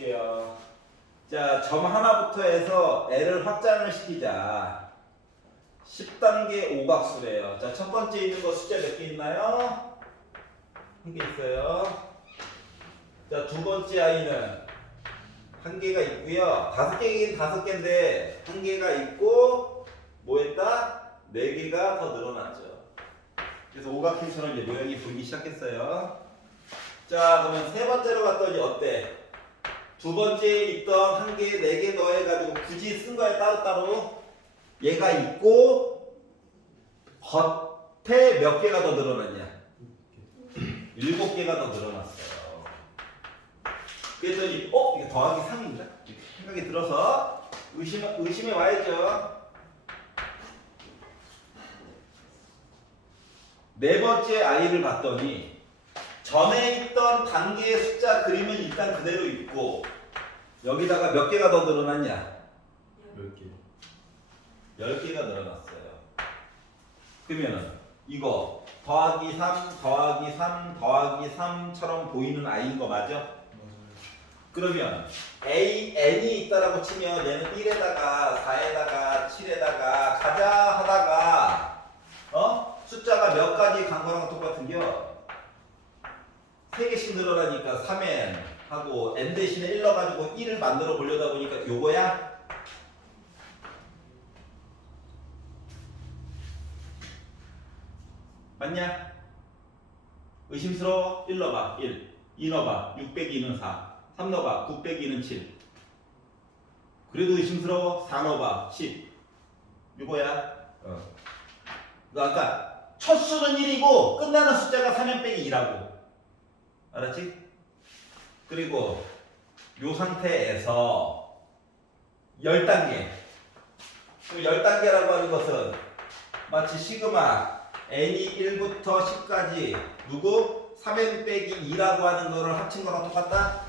볼게요. 자, 점 하나부터 해서 L을 확장을 시키자. 10단계 오각수래요. 자, 첫 번째 있는 거 숫자 몇 개 있나요? 한 개 있어요. 자, 두 번째 아이는 한 개가 있고요. 다섯 개긴 다섯 개인데 한 개가 있고 뭐 했다? 네 개가 더 늘어났죠. 그래서 오각형처럼 이제 모양이 보이기 시작했어요. 자, 그러면 세 번째로 갔더니 어때? 두 번째에 있던 한 개, 네 개 더해가지고 굳이 쓴 거야 따로따로. 얘가 있고 겉에 몇 개가 더 늘어났냐? 7개가 더 늘어났어요. 그랬더니 이게 더하기 3인가? 생각이 들어서 의심해 와야죠. 네 번째 아이를 봤더니 전에 있던 단계의 숫자 그림은 일단 그대로 있고 여기다가 몇 개가 더 늘어났냐? 10개. 10개가 늘어났어요. 그러면 이거 더하기 3 더하기 3 더하기 3처럼 보이는 아이인 거 맞아? 맞아요. 그러면 n이 있다라고 치면 얘는 1에다가 4에다가 7에다가 가자 하다가 숫자가 몇 가지 간 거랑 똑같은겨. 3개씩 늘어나니까 3n 하고 n 대신에 1 넣어가지고 1을 만들어 보려다 보니까 요거야? 맞냐? 의심스러워? 1 넣어봐 1 2 넣어봐 6 빼기 2는 4 3 넣어봐 9 빼기 2는 7 그래도 의심스러워? 4 넣어봐 10 요거야. 그러니까 첫 수는 1이고 끝나는 숫자가 3n 빼기 2라고 알았지? 그리고 요 상태에서 10단계 10단계라고 하는 것은 마치 시그마 n이 1부터 10까지 누구? 3n 빼기 2라고 하는 거를 합친 거랑 똑같다?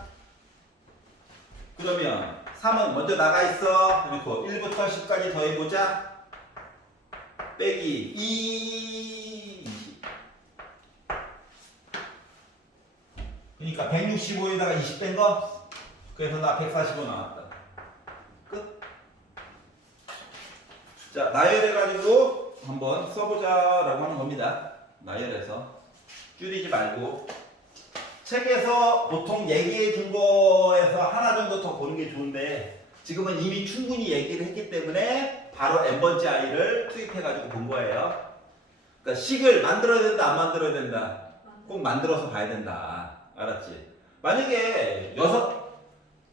그러면 3은 먼저 나가 있어. 그리고 1부터 10까지 더해보자. 빼기 2. 그러니까 165에다가 20 뺀 거? 그래서 나 145 나왔다. 끝. 자, 나열해가지고 한번 써보자라고 하는 겁니다. 나열해서. 줄이지 말고. 책에서 보통 얘기해 준 거에서 하나 정도 더 보는 게 좋은데 지금은 이미 충분히 얘기를 했기 때문에 바로 n번째 아이를 투입해가지고 본 거예요. 그러니까 식을 만들어야 된다, 안 만들어야 된다? 꼭 만들어서 봐야 된다. 알았지? 만약에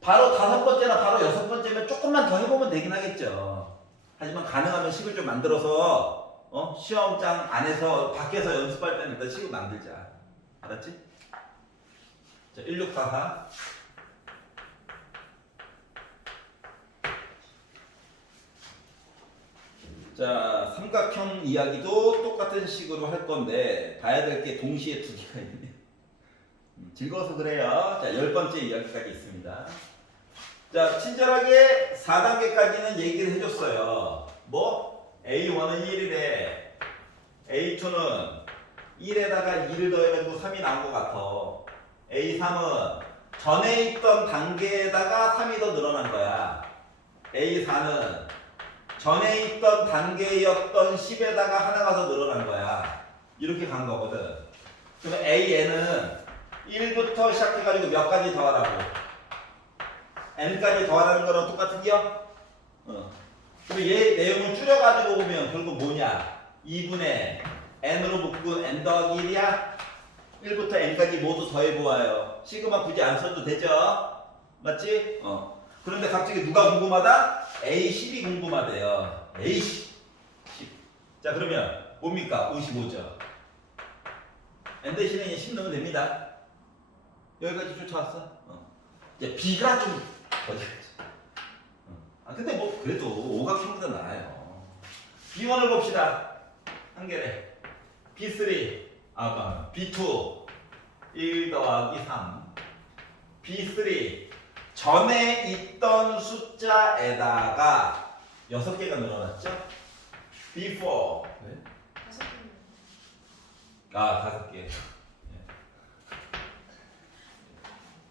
바로 5번째나 바로 6번째면 조금만 더 해보면 되긴 하겠죠. 하지만 가능하면 식을 좀 만들어서 시험장 안에서 밖에서 연습할 때는 일단 식을 만들자. 알았지? 자, 1644. 자, 삼각형 이야기도 똑같은 식으로 할 건데 봐야 될 게 동시에 두 개가 있네. 즐거워서 그래요. 자, 10번째 이야기까지 있습니다. 자, 친절하게 4단계까지는 얘기를 해줬어요. 뭐? A1은 1이래. A2는 1에다가 2를 더해가지고 3이 나온 것 같아. A3은 전에 있던 단계에다가 3이 더 늘어난 거야. A4는 전에 있던 단계였던 10에다가 하나가 더 늘어난 거야. 이렇게 간 거거든. 그러면 AN은 1부터 시작해가지고 몇 가지 더하라고? n까지 더하라는 거랑 똑같은겨? 그럼 얘 내용을 줄여가지고 보면 결국 뭐냐? 2분의 n으로 묶은 n 더하기 1이야? 1부터 n까지 모두 더해보아요. 시그마 굳이 안 써도 되죠? 맞지? 그런데 갑자기 누가 궁금하다? A10이 궁금하대요. A10. 자, 그러면 뭡니까? 55죠. n 대신에 10 넣으면 됩니다. 여기까지 쫓아왔어? 이제 B가 좀 어디까지? 근데 뭐 그래도 오각형보다 나아요. B1을 봅시다. 한 개래. B3. B2 1 더하기 3 B3 전에 있던 숫자에다가 6개가 늘어났죠? B4 네? 5개.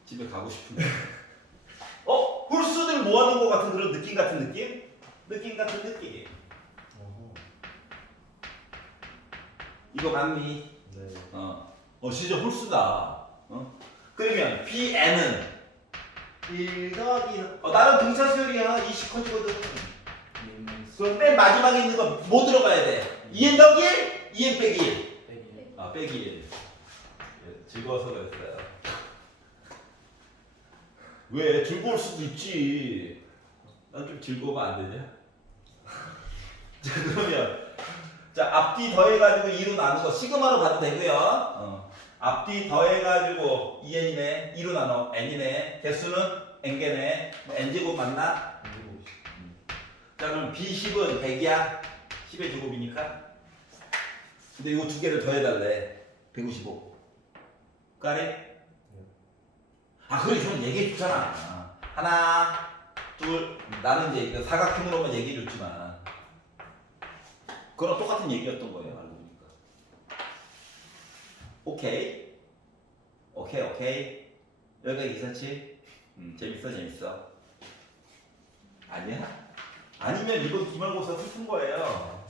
집에 가고 싶은데 모아놓은 것 같은 그런 느낌 같은 느낌? 느낌 같은 느낌. 어허. 이거 맞니? 네. 진짜 홀수다. 그러면 BN은 1 더하기 나는 등차 수열이야. 20컨이거든. 그럼 맨 마지막에 있는 거 뭐 들어가야 돼? 2n 더하기 1? 2n 빼기 1. 빼기. 빼기 1. 즐거워서 그랬어요. 왜? 즐거울 수도 있지. 난 좀 즐거우면 안 되냐? 자, 그러면 자, 앞뒤 더해가지고 2로 나눈 거 시그마로 봐도 되고요. 앞뒤 더해가지고 2n이네. 2로 나눠. n이네. 개수는 n개네. n제곱 맞나? 자, 그럼 b10은 100이야. 10의 제곱이니까. 근데 이거 두 개를 더해달래. 155. 까리? 그래, 저는 얘기해 줬잖아. 하나, 둘. 나는 이제 이거 사각형으로만 얘기해 줬지만. 그거랑 똑같은 얘기였던 거예요, 알고 보니까. 오케이. 여기까지 괜찮지? 재밌어. 아니야? 아니면 이번 기말고사 슬픈 거예요.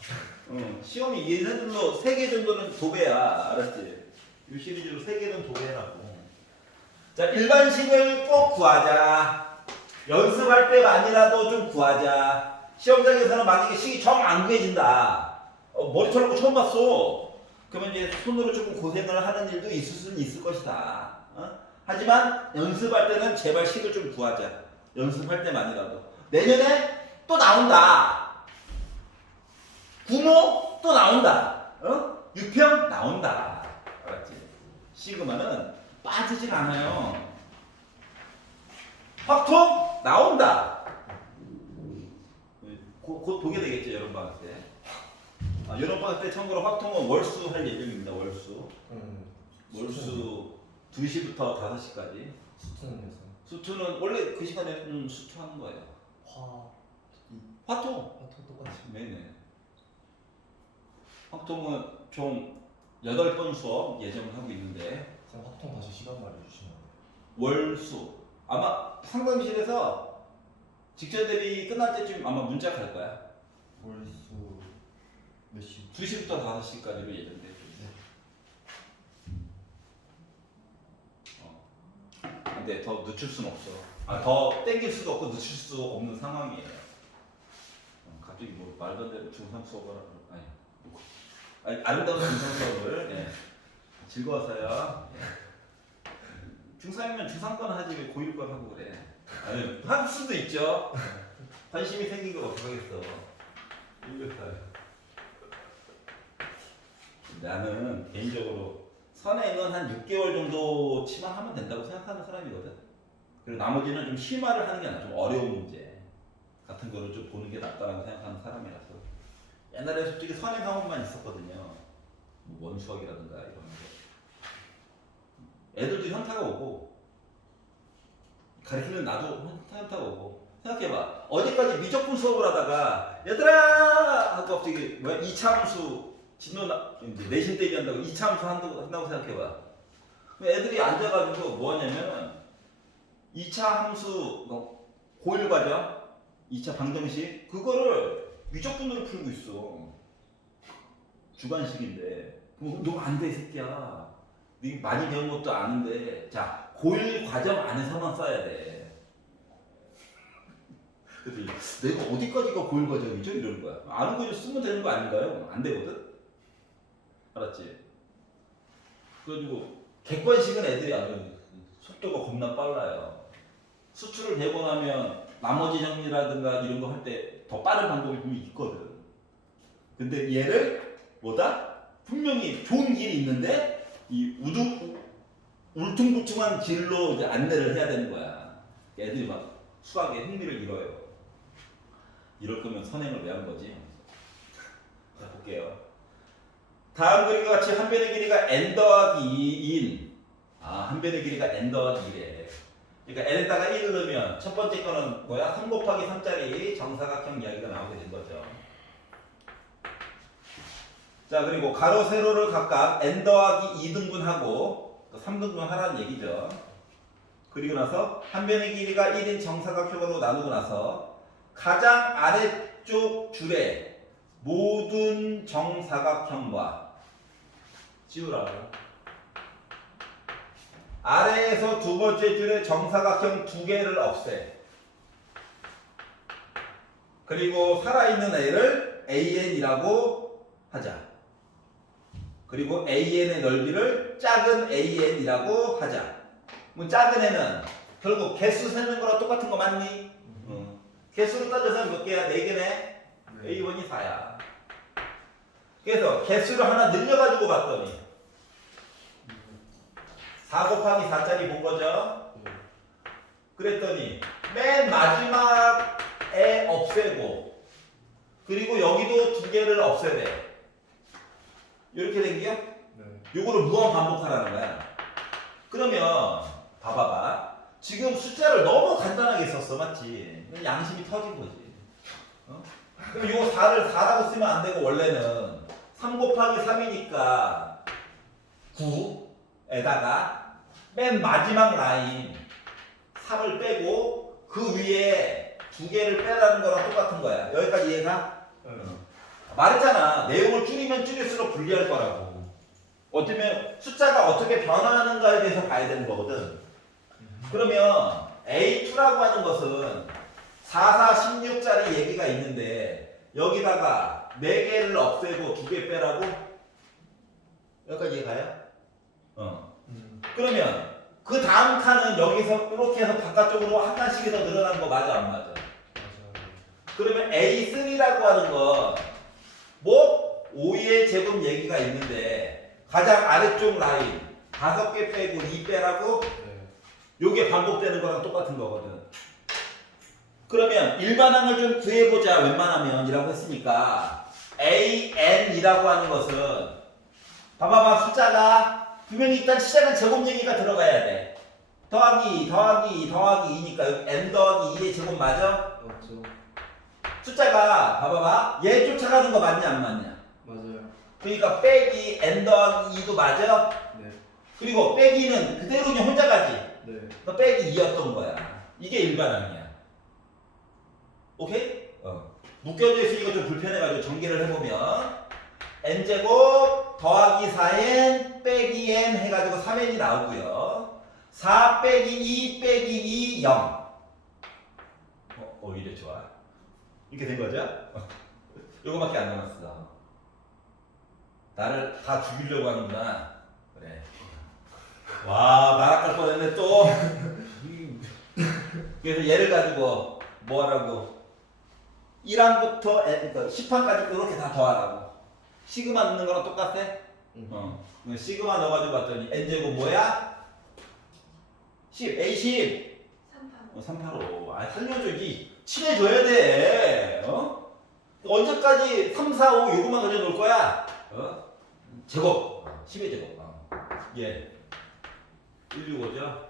시험이 얘네들로 3개 정도는 도배야. 알았지? 이 시리즈로 3개는 도배라고. 자, 일반식을 꼭 구하자. 연습할 때만이라도 좀 구하자. 시험장에서는 만약에 식이 정 안 구해진다. 머리 털는 거 처음 봤어. 그러면 이제 손으로 조금 고생을 하는 일도 있을 수는 있을 것이다. 하지만 연습할 때는 제발 식을 좀 구하자. 연습할 때만이라도. 내년에 또 나온다. 부모 또 나온다. 유평 나온다. 알았지? 시그마는 빠지질 않아요. 확통 나온다. 곧 보게 되겠죠, 여름방학 때. 여름방학 때 참고로 확통은 월수 할 예정입니다. 월수 2시부터 5시까지. 수트는요? 수투는 원래 그 시간에 수투하는 거예요. 화통. 똑같이. 네네. 확통은 총 8번 수업 예정을 하고 있는데 쌤 확통 다시 시간 말해주시면 안 돼요? 월수 아마 상담실에서 직전 대비 끝날 때쯤 아마 문자 갈 거야. 월수 몇 시? 2시부터 5시까지로 예정돼 있어. 근데 더 늦출 수는 없어. 더 땡길 수도 없고 늦출 수도 없는 상황이에요. 갑자기 뭐 말도 안 되는 중3 수업을 아니 아름다운 중3 수업을 즐거워서요. 중3이면 중3 거는 하지 왜 고1 걸 하고 그래. 할 수도 있죠. 관심이 생긴 걸 어떡하겠어. 나는 개인적으로 선행은 한 6개월 정도치만 하면 된다고 생각하는 사람이거든. 그리고 나머지는 좀 심화를 하는 게 아니라 좀 어려운 문제 같은 거를 좀 보는 게 낫다고 생각하는 사람이라서. 옛날에 솔직히 선행 과목만 있었거든요. 뭐 원수학이라든가 이런 거. 애들도 현타가 오고 가르치는 나도 현타가 오고. 생각해봐. 어제까지 미적분 수업을 하다가 얘들아 하고 갑자기 2차 함수 진도 내신 대비한다고 2차 함수 한다고 생각해봐. 애들이 앉아가지고 뭐 하냐면 2차 함수 고1 과정 2차 방정식 그거를 미적분으로 풀고 있어. 주관식인데 너 안 돼 이 새끼야. 네 많이 배운 것도 아는데 자 고1 과정 안에서만 써야 돼. 그래서 내가 어디까지가 고1 과정이죠? 이러는 거야. 아는 거 쓰면 되는 거 아닌가요? 안 되거든? 알았지? 그래가지고 객관식은 애들이 아주 속도가 겁나 빨라요. 수출을 배고 나면 나머지 정리라든가 이런 거 할 때 더 빠른 방법이 분명히 있거든. 근데 얘를 뭐다? 분명히 좋은 길이 있는데 이 울퉁불퉁한 길로 이제 안내를 해야 되는 거야. 애들이 막 수학에 흥미를 잃어요. 이럴 거면 선행을 왜 한 거지? 자 볼게요. 다음 그림과 같이 한 변의 길이가 n 더하기 2인 한 변의 길이가 n 더하기 1이래. 그러니까 n에다가 1을 넣으면 첫 번째 거는 뭐야? 3 곱하기 3짜리 정사각형 이야기가 나오게 된 거죠. 자 그리고 가로 세로를 각각 n 더하기 2등분하고 3등분 하라는 얘기죠. 그리고 나서 한 변의 길이가 1인 정사각형으로 나누고 나서 가장 아래쪽 줄에 모든 정사각형과 지우라고요? 아래에서 두 번째 줄에 정사각형 두 개를 없애. 그리고 살아있는 애를 AN이라고 하자. 그리고 AN의 넓이를 작은 AN이라고 하자. 뭐 작은 애는 결국 개수 세는 거랑 똑같은 거 맞니? 개수로 따져서 몇 개야? 4개네? A1이 4야. 그래서 개수를 하나 늘려가지고 봤더니 4 곱하기 4짜리 본 거죠? 그랬더니 맨 마지막에 없애고 그리고 여기도 두 개를 없애래. 이렇게 된 게요? 네. 요거를 무한 반복하라는 거야. 그러면 봐봐봐. 지금 숫자를 너무 간단하게 썼어, 맞지? 양심이 터진 거지. 어? 그럼 요 4를 4라고 쓰면 안 되고 원래는 3 곱하기 3이니까 9에다가 맨 마지막 라인 3을 빼고 그 위에 두 개를 빼라는 거랑 똑같은 거야. 여기까지 이해가? 말했잖아. 내용을 줄이면 줄일수록 불리할 거라고. 어쩌면 숫자가 어떻게 변화하는가에 대해서 봐야 되는 거거든. 그러면 A2라고 하는 것은 4, 4, 16짜리 얘기가 있는데 여기다가 4개를 없애고 2개 빼라고? 여기까지 이해가요? 그러면 그 다음 칸은 여기서 이렇게 해서 바깥쪽으로 한 칸씩이 더 늘어나는 거 맞아 안 맞아? 맞아요. 그러면 A3라고 하는 건 뭐 5의 제곱 얘기가 있는데 가장 아래쪽 라인 5개 빼고 2 빼라고? 네. 요게 반복되는 거랑 똑같은 거거든. 그러면 일반항을 좀 구해보자 웬만하면 이라고 했으니까 AN이라고 하는 것은 봐봐봐 숫자가 분명히 일단 시작은 제곱 얘기가 들어가야 돼. 더하기 더하기 더하기 2니까 n 더하기 2의 제곱 맞아? 맞죠. 숫자가 봐봐봐 얘 쫓아가는 거 맞냐 안 맞냐? 맞아요. 그러니까 빼기 n 더하기 2도 맞아? 네. 그리고 빼기는 그대로 그냥 혼자 가지. 네. 너 빼기 2였던 거야. 이게 일반항이야. 오케이? 묶여져 있으니까 좀 불편해가지고 전개를 해보면 n제곱 더하기 4n 빼기 n 해가지고 3n이 나오고요. 4 빼기 2 빼기 2 0. 오히려 좋아. 이렇게 된 거죠? 요거밖에 안 남았어. 나를 다 죽이려고 하는구나. 그래. 와, 나락갈 뻔했네 또. 그래서 얘를 가지고 뭐 하라고? 1항부터 그러니까 10항까지 이렇게 다 더하라고. 시그마 넣는 거랑 똑같아? 시그마 넣어가지고 봤더니 n제곱 뭐야? 10, A10. 385. 아, 살려줘야지. 친해줘야 돼. 언제까지 3, 4, 5 요것만 그려놓을 거야? 제곱. 10의 제곱. 예. 165죠?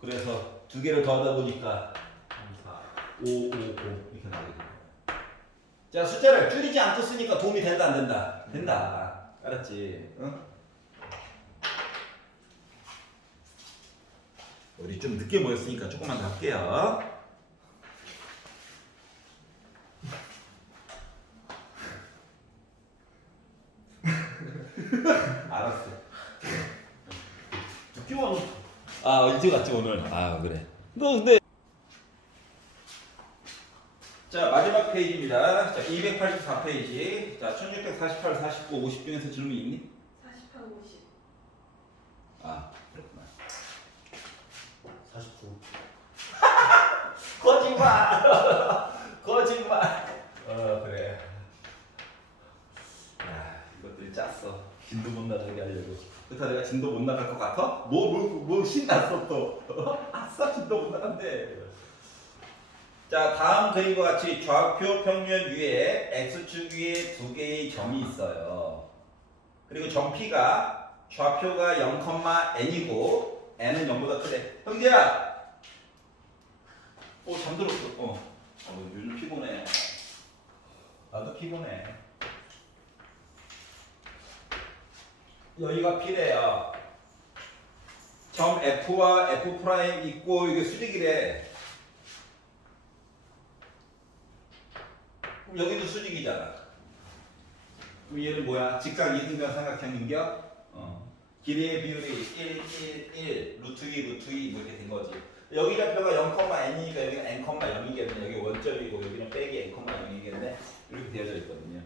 그래서 두 개를 더하다 보니까 5, 5, 5 이렇게 나오게 됩니다. 자, 숫자를 줄이지 않고 쓰니까 도움이 된다 안 된다? 된다. 알았지? 응? 우리 좀 늦게 모였으니까 조금만 더 할게요. 알았어. 늦게 와. 아, 일찍 왔지 오늘. 아, 그래. 너 근데 자, 마지막 페이지입니다. 자, 284페이지. 자, 1648, 49, 50 중에서 질문 있니? 48, 50. 아, 그렇구나. 49. 거짓말! 거짓말! 그래. 야, 이것들 짰어. 진도 못 나가게 하려고. 그렇다 내가 진도 못 나갈 것 같아? 뭐 신났어 또. 아싸, 진도 못 나간대. 자, 다음 그림과 같이 좌표 평면 위에 x축 위에 두 개의 점이 있어요. 그리고 점 P가 좌표가 0,n이고 n은 0보다 크대. 형제야! 잠들었어. 요즘 피곤해. 나도 피곤해. 여기가 P래요. 점 F와 F 프라임 있고 이게 수직이래. 그럼 여기도 수직이잖아. 그럼 얘는 뭐야? 직각 이등변 삼각형인겨? 길이의 비율이 1, 1, 1, 루트 2, 루트 2 뭐 이렇게 된 거지. 여기 좌표가 0,n이니까 여기는 n,0이겠네. 여기 원점이고 여기는 빼기 n,0이겠네. 이렇게 되어져 있거든요.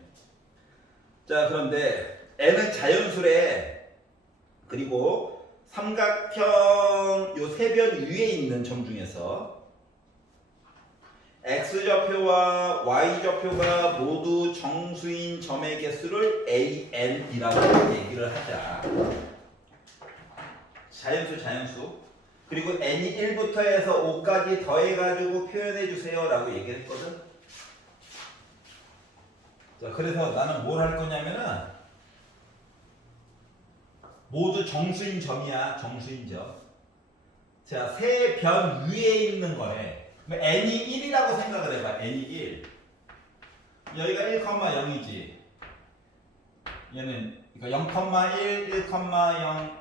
자, 그런데 n은 자연수래. 그리고 삼각형 요 세 변 위에 있는 점 중에서 x좌표와 y좌표가 모두 정수인 점의 개수를 an이라고 얘기를 하자. 자연수. 그리고 n이 1부터 해서 5까지 더해가지고 표현해주세요 라고 얘기를 했거든. 자, 그래서 나는 뭘 할 거냐면은 모두 정수인 점이야. 정수인 점. 자, 세 변 위에 있는 거네. 그럼 n이 1이라고 생각을 해봐. n이 1. 여기가 1,0이지. 얘는 그러니까 0,1, 1,0.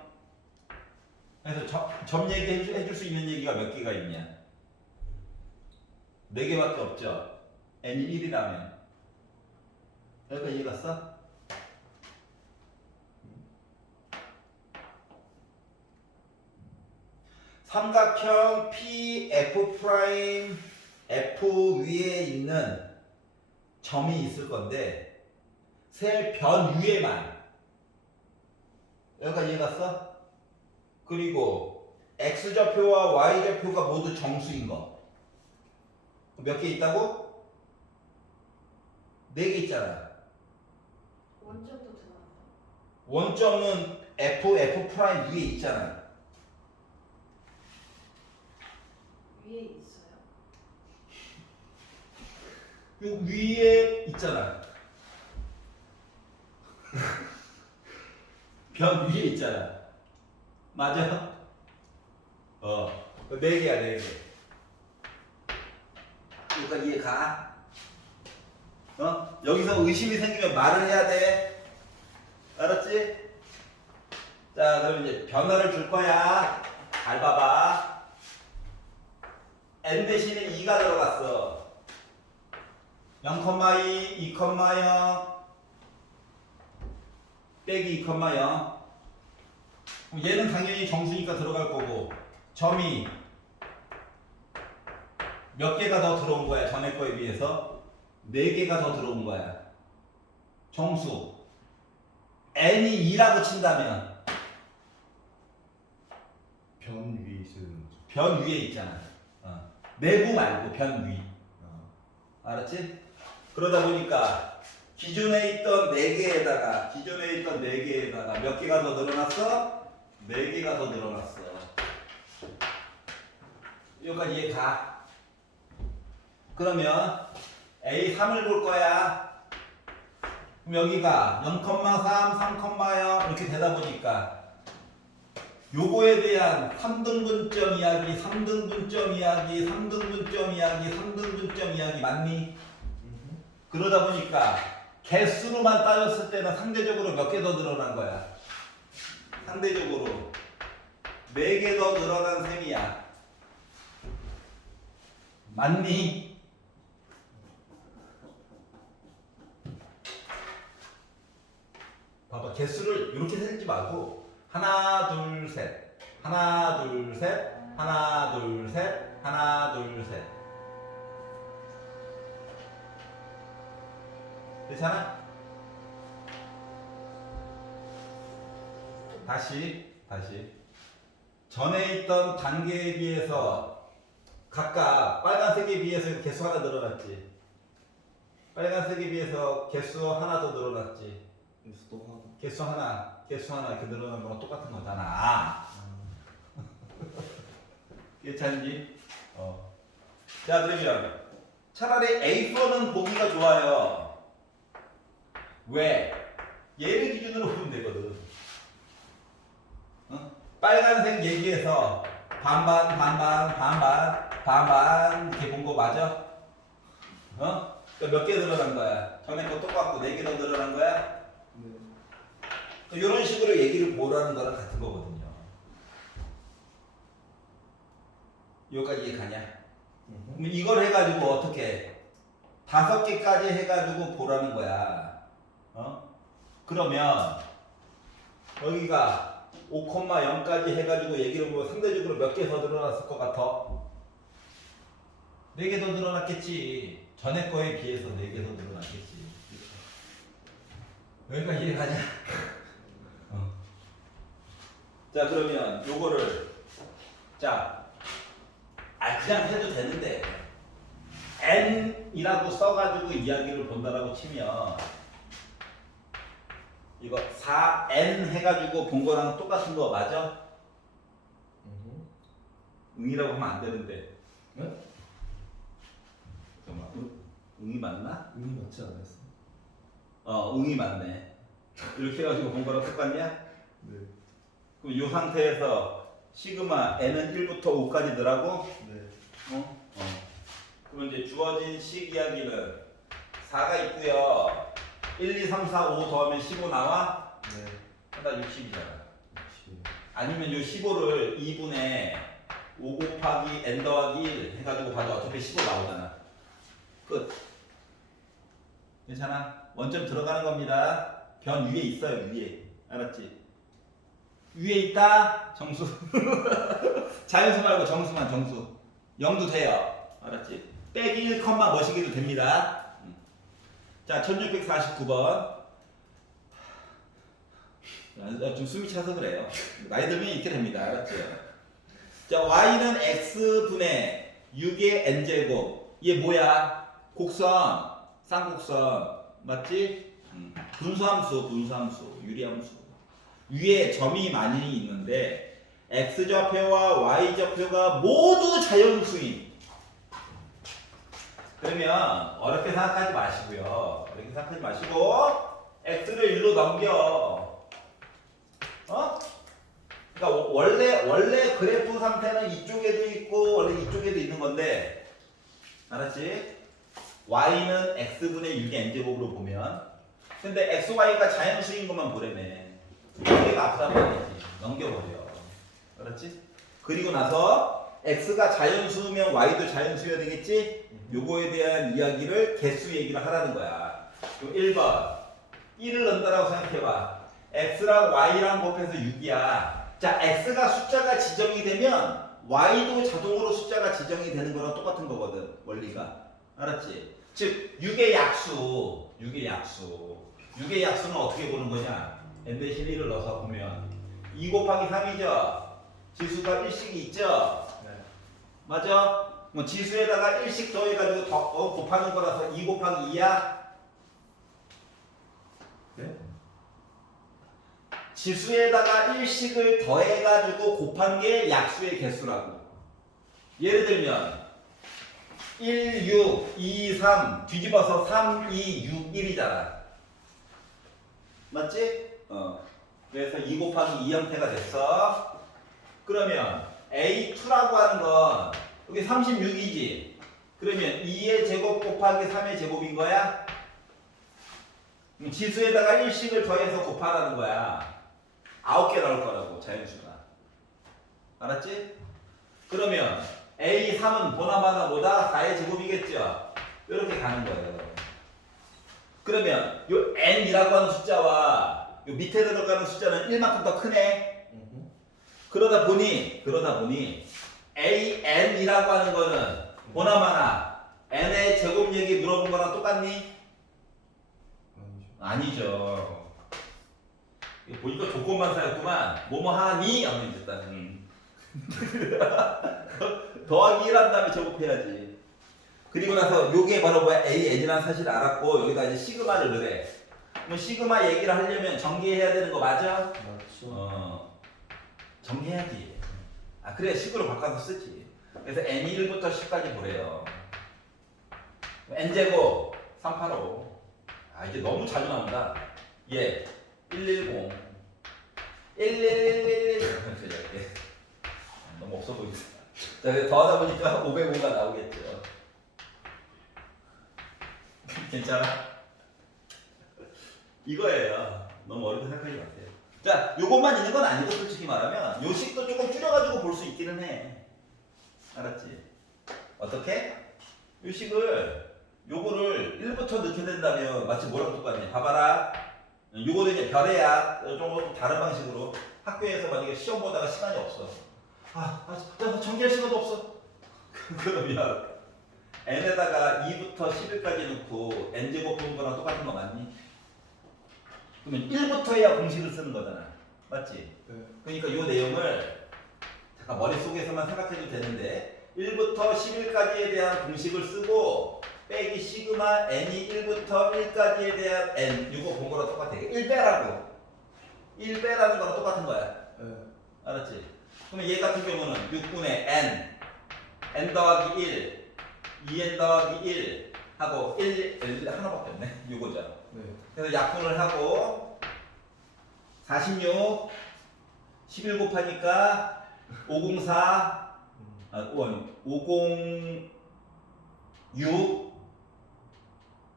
그래서 점 얘기 해줄 수 있는 얘기가 몇 개가 있냐? 4개밖에 없죠. n이 1이라면. 여기까지 이해 갔어? 삼각형 PF 프라임 F 위에 있는 점이 있을 건데 세 변 위에만. 여기까지 이해 갔어? 그리고 X좌표와 Y좌표가 모두 정수인 거. 몇 개 있다고? 4개 있잖아. 원점도 들어가요. 원점은 F 프라임 위에 있잖아. 위에 있어요. 요 위에 있잖아. 변 위에 있잖아. 맞아? 4개야, 4개. 그러니까 이해 가? 여기서 의심이 생기면 말을 해야 돼. 알았지? 자, 그럼 이제 변화를 줄 거야. 잘 봐봐. n 대신에 2가 들어갔어. 0,2, 2,0 빼기 2,0. 얘는 당연히 정수니까 들어갈 거고 점이 몇 개가 더 들어온 거야. 전에 거에 비해서 4개가 더 들어온 거야. 정수 n이 2라고 친다면 변 위에 있는 거죠. 변 위에 있잖아. 내부 말고 변 위. 알았지? 그러다 보니까 기존에 있던 4개에다가 몇 개가 더 늘어났어? 4개가 더 늘어났어. 여기까지 이해 가. 그러면 A3을 볼 거야. 그럼 여기가 0,3, 3,0 이렇게 되다 보니까 요거에 대한 3등분점 이야기, 3등분점 이야기, 3등분점 이야기, 3등분점 이야기 맞니? 그러다 보니까 개수로만 따졌을 때는 상대적으로 몇 개 더 늘어난 거야? 상대적으로 4개 더 늘어난 셈이야. 맞니? 봐봐, 개수를 이렇게 세지 말고 하나, 둘, 셋, 하나, 둘, 셋, 하나, 둘, 셋, 하나, 둘, 셋. 괜찮아? 다시. 전에 있던 단계에 비해서 각각 빨간색에 비해서 개수 하나 늘어났지. 빨간색에 비해서 개수 하나 더 늘어났지. 개수 하나 이렇게 늘어난 거랑 똑같은 거잖아. 괜찮니? 자, 그러면 차라리 A4는 보기가 좋아요. 왜? 얘를 기준으로 보면 되거든. 빨간색 얘기해서 반반 이렇게 본 거 맞아? 그러니까 몇 개 늘어난 거야? 전에 거 똑같고 4개 더 늘어난 거야? 네. 이런 식으로 얘기를 보라는 거랑 같은 거거든요. 여기까지 이해 가냐? 그럼 이걸 해가지고 어떻게 5개까지 해가지고 보라는 거야. 그러면 여기가 5,0까지 해가지고 얘기를 보면 상대적으로 몇 개 더 늘어났을 것 같아? 4개 더 늘어났겠지. 전에 거에 비해서 4개 더 늘어났겠지. 여기까지 이해 가냐? 자, 그러면 요거를 그냥 해도 되는데 n이라고 써가지고 이야기를 본다라고 치면 이거 4n 해가지고 본 거랑 똑같은 거 맞아? 응이라고 하면 안 되는데. 네? 잠깐만, 응이 맞나? 의미 맞지 않았어? 응이 맞네. 이렇게 해가지고 본 거랑 똑같냐? 네. 그럼 이 상태에서 시그마 n은 1부터 5까지 더라고? 네. 그럼 이제 주어진 식 이야기는 4가 있고요. 1, 2, 3, 4, 5 더하면 15 나와? 네. 하다 60이잖아. 역시. 아니면 이 15를 2분의 5 곱하기 n 더하기 1 해가지고 봐도 어차피 15 나오잖아. 끝. 괜찮아? 원점 들어가는 겁니다. 변 위에 있어요, 위에. 알았지? 위에 있다? 정수. 자연수 말고 정수만, 정수. 0도 돼요. 알았지? 빼기 1, 뭐시기도 됩니다. 자, 1649번. 좀 숨이 차서 그래요. 나이 들면 이렇게 됩니다. 알았죠? 자, y는 x분의 6의 n제곱. 얘 뭐야? 곡선, 쌍곡선. 맞지? 분수함수, 유리함수. 위에 점이 많이 있는데 x좌표와 y좌표가 모두 자연수인. 그러면 어렵게 생각하지 마시고요. 어렵게 생각하지 마시고 x를 1로 넘겨. 그러니까 원래 그래프 상태는 이쪽에도 있고 원래 이쪽에도 있는 건데, 알았지? y는 x분의 6의 n제곱으로 보면, 근데 x, y가 자연수인 것만 보려면 여기가 앞서는 말이지. 넘겨버려. 알았지? 그리고 나서 x가 자연수면 y도 자연수여야 되겠지? 요거에 대한 이야기를 개수 얘기를 하라는 거야. 1번 1을 넣는다라고 생각해봐. x랑 y랑 곱해서 6이야. 자, x가 숫자가 지정이 되면 y도 자동으로 숫자가 지정이 되는 거랑 똑같은 거거든, 원리가. 알았지? 즉 6의 약수 6의 약수는 어떻게 보는 거냐? n 대신 1을 넣어서 보면 2 곱하기 3이죠. 지수가 1씩이 있죠. 네. 맞아? 뭐 지수에다가 1씩 더해가지고 곱하는 거라서 2 곱하기 2야. 네? 지수에다가 1씩을 더해가지고 곱한 게 약수의 개수라고. 예를 들면 1, 6, 2, 3 뒤집어서 3, 2, 6, 1이잖아. 맞지? 그래서 2 곱하기 2 형태가 됐어. 그러면 A2라고 하는 건 여기 36이지. 그러면 2의 제곱 곱하기 3의 제곱인 거야. 지수에다가 1씩을 더해서 곱하라는 거야. 9개 나올 거라고, 자연수가. 알았지? 그러면 A3은 보나마나 뭐다? 4의 제곱이겠죠? 이렇게 가는 거예요. 그러면 요 n이라고 하는 숫자와 요 밑에 들어가는 숫자는 1만큼 더 크네. 그러다 보니 an이라고 하는 거는 보나마나 n의 제곱 얘기 물어본 거랑 똑같니? 아니죠. 이거 보니까 조건만 쌓였구만. 뭐뭐 하니? 하면 이제 딱 더하기 1 한 다음에 제곱해야지. 그리고 나서 요게 바로 뭐야? AN이라는 사실을 알았고 여기다 이제 시그마를 넣으래. 그럼 시그마 얘기를 하려면 전개해야 되는 거 맞아? 맞죠. 전개해야지. 그래 식으로 바꿔서 쓰지. 그래서 N1부터 10까지 보래요. N제곱 385. 이제 너무 자주 나온다. 예, 110 11111 너무 없어 보이지. 자, 그래서 더하다 보니까 505가 나오겠죠. 괜찮아? 이거예요. 너무 어렵게 생각하지 마세요. 자, 요것만 있는 건 아니고 솔직히 말하면 요 식도 조금 줄여가지고 볼 수 있기는 해. 알았지? 어떻게? 이 식을 요거를 1부터 넣게 된다면 마치 뭐랑 똑같냐? 봐봐라. 요거도 이제 별의야. 좀 다른 방식으로 학교에서 만약에 시험 보다가 시간이 없어. 정리할 시간도 없어. 그러면 n에다가 2부터 11까지 넣고 n제곱 푸는 거랑 똑같은 거 맞니? 그러면 1부터 해야 공식을 쓰는 거잖아. 맞지? 네. 그러니까 요 내용을 잠깐 머릿속에서만 생각해도 되는데 1부터 11까지에 대한 공식을 쓰고 빼기 시그마 n이 1부터 1까지에 대한 n 이거 본 거랑 똑같아. 1 빼라고. 1 빼라는 거랑 똑같은 거야. 네. 알았지? 그러면 얘 같은 경우는 6분의 n 더하기 1 2n 더하기 1 하고 1 하나밖에 없네. 요거죠. 네. 그래서 약분을 하고 46 11 곱하니까 504 506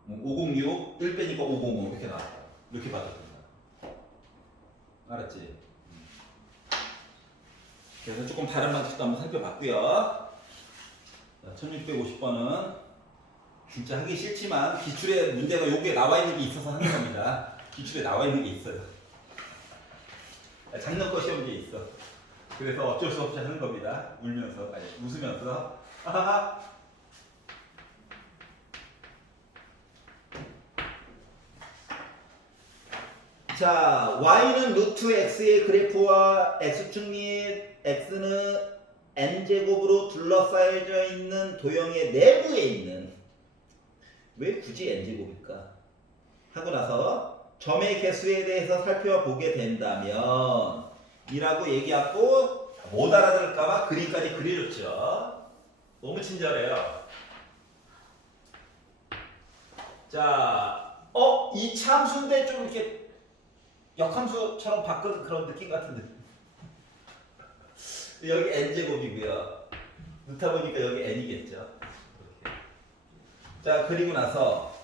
506 1 빼니까 505 이렇게 나와요. 이렇게 봐도 된다. 알았지? 그래서 조금 다른 방식도 한번 살펴봤고요. 1650번은 진짜 하기 싫지만 기출에 문제가 여기에 나와 있는 게 있어서 하는 겁니다. 기출에 나와 있는 게 있어요. 작년 거 시험지에 있어. 그래서 어쩔 수 없이 하는 겁니다. 울면서, 아니 웃으면서. 하하하. 자, y는 루트 x의 그래프와 x축 및 x는 n제곱으로 둘러싸여져 있는 도형의 내부에 있는, 왜 굳이 n제곱일까? 하고 나서 점의 개수에 대해서 살펴보게 된다면 이라고 얘기하고 못 알아들을까봐 그림까지 그려줬죠. 너무 친절해요. 자, 이 참수인데 좀 이렇게 역함수처럼 바꾼 그런 느낌 같은 느낌. 여기 n제곱이고요. 넣다 보니까 여기 n이겠죠. 이렇게. 자, 그리고 나서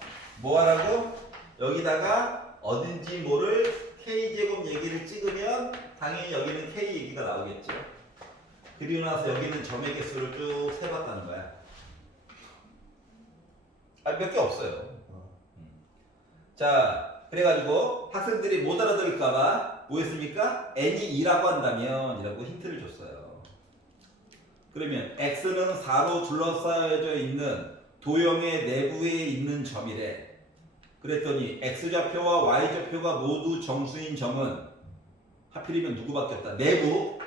뭐 하라고? 여기다가 어딘지 모를 k제곱 얘기를 찍으면 당연히 여기는 k 얘기가 나오겠죠. 그리고 나서 여기는 점의 개수를 쭉 세봤다는 거야. 몇 개 없어요. 자, 그래가지고 학생들이 못 알아들을까봐 뭐 했습니까? n이 2라고 한다면 이라고 힌트를 줬어요. 그러면 x는 4로 둘러싸여져 있는 도형의 내부에 있는 점이래. 그랬더니 x좌표와 y좌표가 모두 정수인 점은 하필이면 누구밖에 없다. 내부,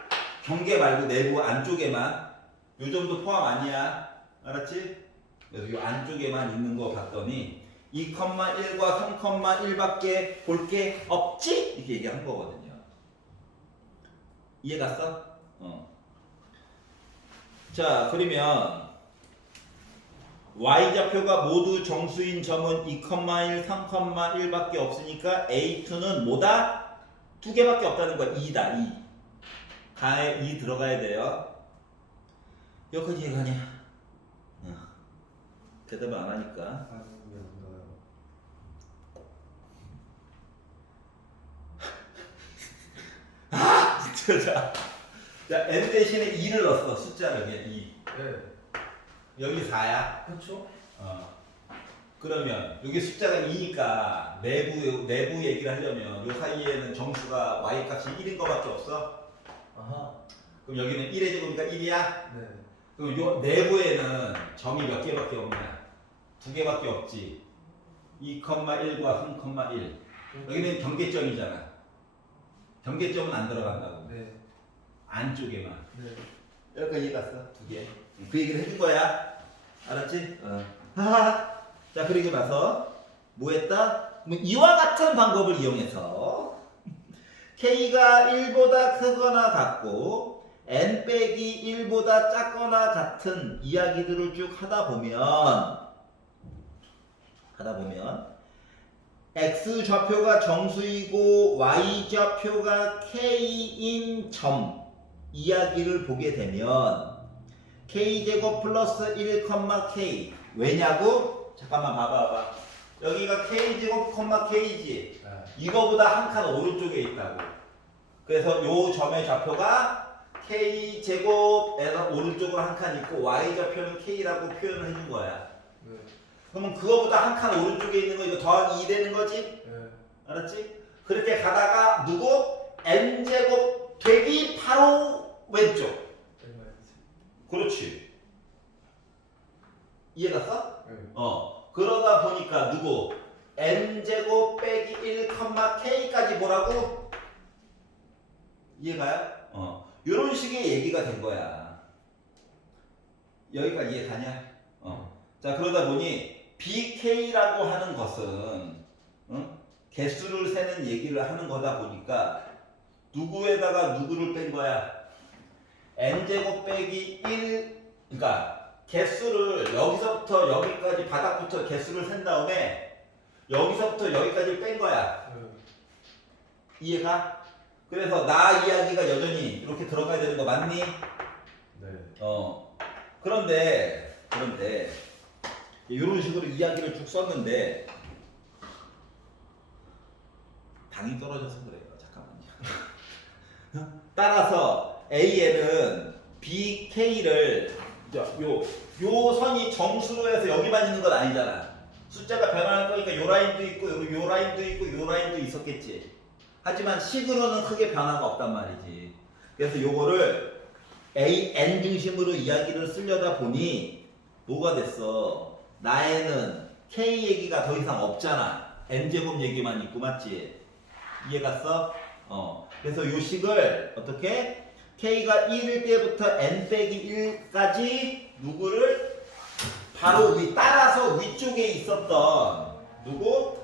경계 말고 내부 안쪽에만. 요 점도 포함 아니야. 알았지? 그래서 요 안쪽에만 있는 거 봤더니 2,1과 3,1밖에 볼 게 없지? 이렇게 얘기한 거거든요. 이해 갔어? 자, 그러면 y좌표가 모두 정수인 점은 2,1, 3,1밖에 없으니까 A2는 뭐다? 2개밖에 없다는 거야. 2다. 2. 가에 2 들어가야 돼요. 여기까지 이해가냐? 대답을 안 하니까. 아니, 안 나와요. 진짜. 자, n 대신에 2를 넣었어. 숫자를 그냥 2. 네. 여기 4야. 그렇죠? 그러면 여기 숫자가 2니까 내부 얘기를 하려면 요 사이에는 정수가 y 값이 1인 거밖에 없어. 아하. 그럼 여기는 1의 제곱이니까 1이야. 네. 그럼 요 내부에는 점이 몇 개밖에 없냐? 2개밖에 없지. 2,1과 3,1. 여기는 경계점이잖아. 경계점은 안 들어간다고. 네. 안쪽에만. 네. 여기까지 이해 갔어? 2개. 그 얘기를 해준 거야. 알았지? 하하. 자, 그리고 나서 뭐 했다? 이와 같은 방법을 이용해서 k가 1보다 크거나 같고 n 빼기 1보다 작거나 같은 이야기들을 쭉 하다 보면 x 좌표가 정수이고 y 좌표가 k인 점 이야기를 보게 되면 k제곱 플러스 1, k 왜냐고? 잠깐만 봐봐. 여기가 k제곱, k지. 네. 이거보다 한 칸 오른쪽에 있다고. 그래서 요 점의 좌표가 k 제곱에서 오른쪽으로 한 칸 있고 y 좌표는 k라고 표현을 해준 거야. 네. 그러면 그거보다 한 칸 오른쪽에 있는 거 이거 더하기 2 되는 거지? 네. 알았지? 그렇게 가다가 누구? n 제곱 되기 바로 왼쪽. 얼마였지? 그렇지. 이해갔어? 네. 그러다 보니까 누구? n제곱 빼기 1, k까지 뭐라고? 이해가요? 이런 식의 얘기가 된 거야. 여기까지 이해가냐? 자, 그러다 보니 bk라고 하는 것은 개수를 세는 얘기를 하는 거다 보니까 누구에다가 누구를 뺀 거야? n제곱 빼기 1, 그러니까 개수를 여기서부터 여기까지 바닥부터 개수를 센 다음에 여기서부터 여기까지 뺀 거야. 네. 이해가? 그래서 나 이야기가 여전히 이렇게 들어가야 되는 거 맞니? 네. 그런데 이런 식으로 이야기를 쭉 썼는데 당이 떨어져서 그래요. 잠깐만요. 따라서 AN은 BK를 요 선이 정수로 해서 여기만 있는 건 아니잖아. 숫자가 변하는 거니까 요 라인도 있고 요 라인도 있고 요 라인도 있었겠지. 하지만 식으로는 크게 변화가 없단 말이지. 그래서 요거를 AN 중심으로 이야기를 쓰려다 보니 뭐가 됐어? 나에는 K 얘기가 더 이상 없잖아. N제곱 얘기만 있고 맞지? 이해갔어? 그래서 요 식을 어떻게? K가 1일 때부터 N 빼기 1까지 누구를 바로 따라서 위쪽에 있었던 누구?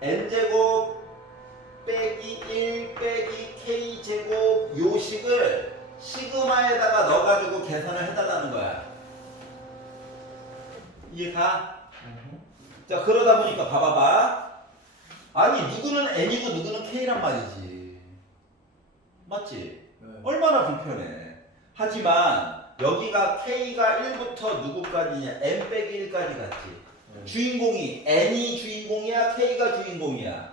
N제곱 빼기 1 빼기 K제곱 요 식을 시그마에다가 넣어가지고 계산을 해달라는 거야. 이해가? 자, 그러다 보니까 봐봐봐. 아니 누구는 N이고 누구는 K란 말이지. 맞지? 네. 얼마나 불편해. 하지만 여기가 K가 1부터 누구까지냐? N 빼기 1까지 갔지. 네. 주인공이 N이 주인공이야? K가 주인공이야?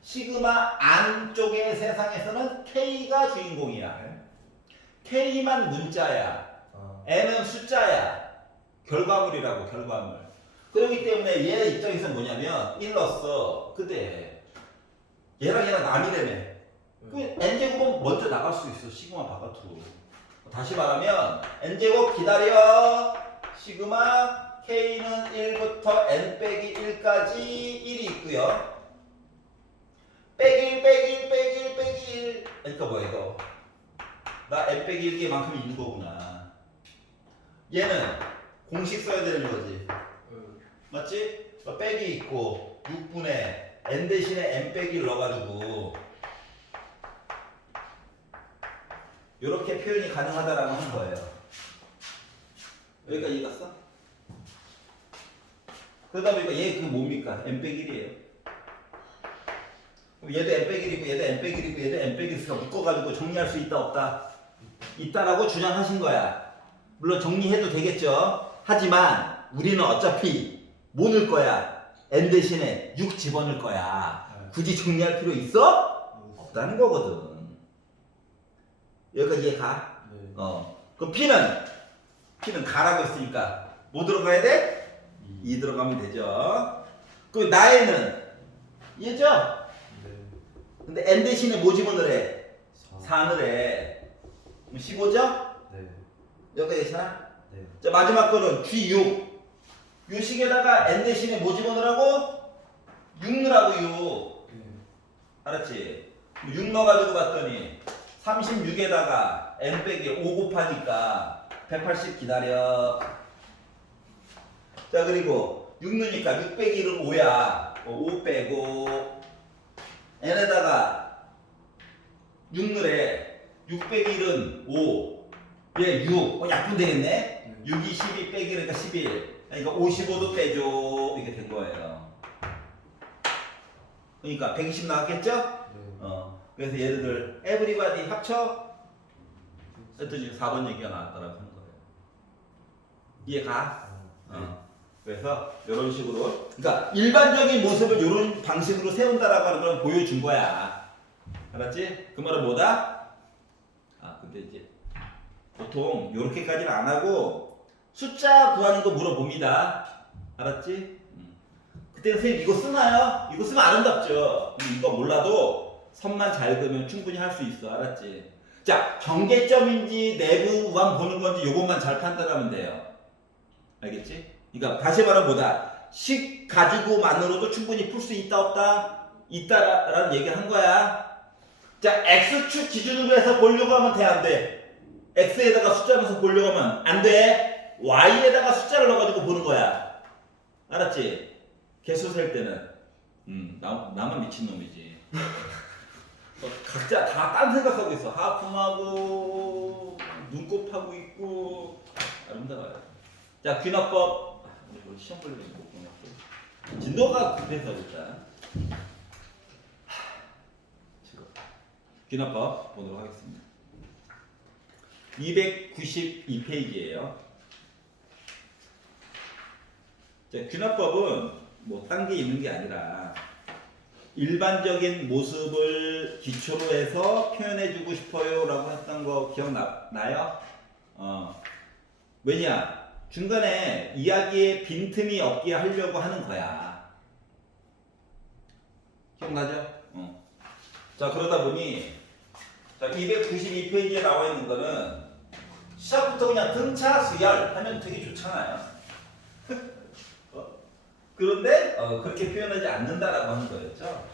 시그마 안쪽의 세상에서는 K가 주인공이야. 네. K만 문자야. 아. N은 숫자야. 결과물이라고, 결과물. 그렇기 때문에 얘 입장에서 뭐냐면 1 넣었어. 근데 얘랑 남이라며. 그 n제곱은 먼저 나갈 수 있어. 시그마 바깥으로. 다시 말하면 n제곱 기다려. 시그마 k는 1부터 n 빼기 1까지 1이 있고요. 빼기 1 빼기 1 빼기 1 빼기 1. 그러니까 뭐야 이거. 나 n 빼기 1개만큼 있는 거구나. 얘는 공식 써야 되는 거지. 맞지? 빼기 있고 6분의 n 대신에 n 빼기를 넣어가지고 이렇게 표현이 가능하다라고 하는 거예요. 여기까지 이해갔어? 그러다 보니까 얘 그게 뭡니까? n 빼기 1이에요. 그럼 얘도 n 빼기 1이고 얘도 n 빼기 1이고 얘도 n 빼기 1이니까 묶어가지고 정리할 수 있다 없다? 있다라고 주장하신 거야. 물론 정리해도 되겠죠. 하지만 우리는 어차피 뭐 넣을 거야? n 대신에 6 집어넣을 거야. 굳이 정리할 필요 있어? 없다는 거거든. 여기까지 이해가? 네. 그럼 P는 가라고 했으니까 뭐 들어가야 돼? 2 들어가면 되죠. 그 나에는 이해죠? 네. 근데 n 대신에 뭐 집어넣으래? 4. 4를 해. 그럼 15죠? 네. 여기까지 괜찮아? 네. 자, 마지막 거는 G6. 요 식에다가 n 대신에 뭐 집어넣으라고? 6 넣으라고 6. 네. 알았지? 6 넣어가지고 봤더니 36에다가 n 빼기 5 곱하니까 180 기다려. 자, 그리고 6 넣으니까 6 빼기 1은 5야. 5 빼고 n에다가 6 넣으래. 6 빼기 1은 5. 얘 6. 약분 되겠네? 6이 12 빼기 그러니까 11. 그러니까 55도 빼줘. 이게 된 거예요. 그러니까 120 나왔겠죠? 네. 그래서 얘네들 everybody 합쳐 했더니 4번 얘기가 나왔다라고 하는 거예요. 이해가? 그래서 이런 식으로, 그러니까 일반적인 모습을 이런 방식으로 세운다라고 하는 걸 보여준 거야. 알았지? 그 말은 뭐다? 근데 이제 보통 요렇게까지는 안 하고 숫자 구하는 거 물어봅니다. 알았지? 그때 선생님 이거 쓰나요? 이거 쓰면 아름답죠. 근데 이거 몰라도 선만 잘 그으면 충분히 할 수 있어. 알았지? 자, 경계점인지 내부 우한 보는 건지 요것만 잘 판단하면 돼요. 알겠지? 그러니까 다시 말하면 뭐다? 식 가지고만으로도 충분히 풀 수 있다 없다? 있다라는 얘기를 한 거야. 자, X축 기준으로 해서 보려고 하면 돼, 안 돼? X에다가 숫자 넣어서 보려고 하면 안 돼. Y에다가 숫자를 넣어가지고 보는 거야. 알았지? 개수 셀 때는 나만 미친놈이지. 각자 다 딴 생각하고 있어. 하품하고 눈곱하고 있고 아름다워요. 자, 귀납법. 우리 시험 보려고 못 보냈어. 진도가 그래서 일단 귀납법 보도록 하겠습니다. 292페이지예요. 자, 귀납법은 뭐 딴 게 있는 게 아니라 일반적인 모습을 기초로 해서 표현해주고 싶어요라고 했던 거 기억나요? 왜냐? 중간에 이야기에 빈틈이 없게 하려고 하는 거야. 기억나죠? 자, 그러다 보니 자, 292페이지에 나와 있는 거는 시작부터 그냥 등차 수열 하면 되게 좋잖아요. 그런데 그렇게 표현하지 않는다라고 하는 거였죠.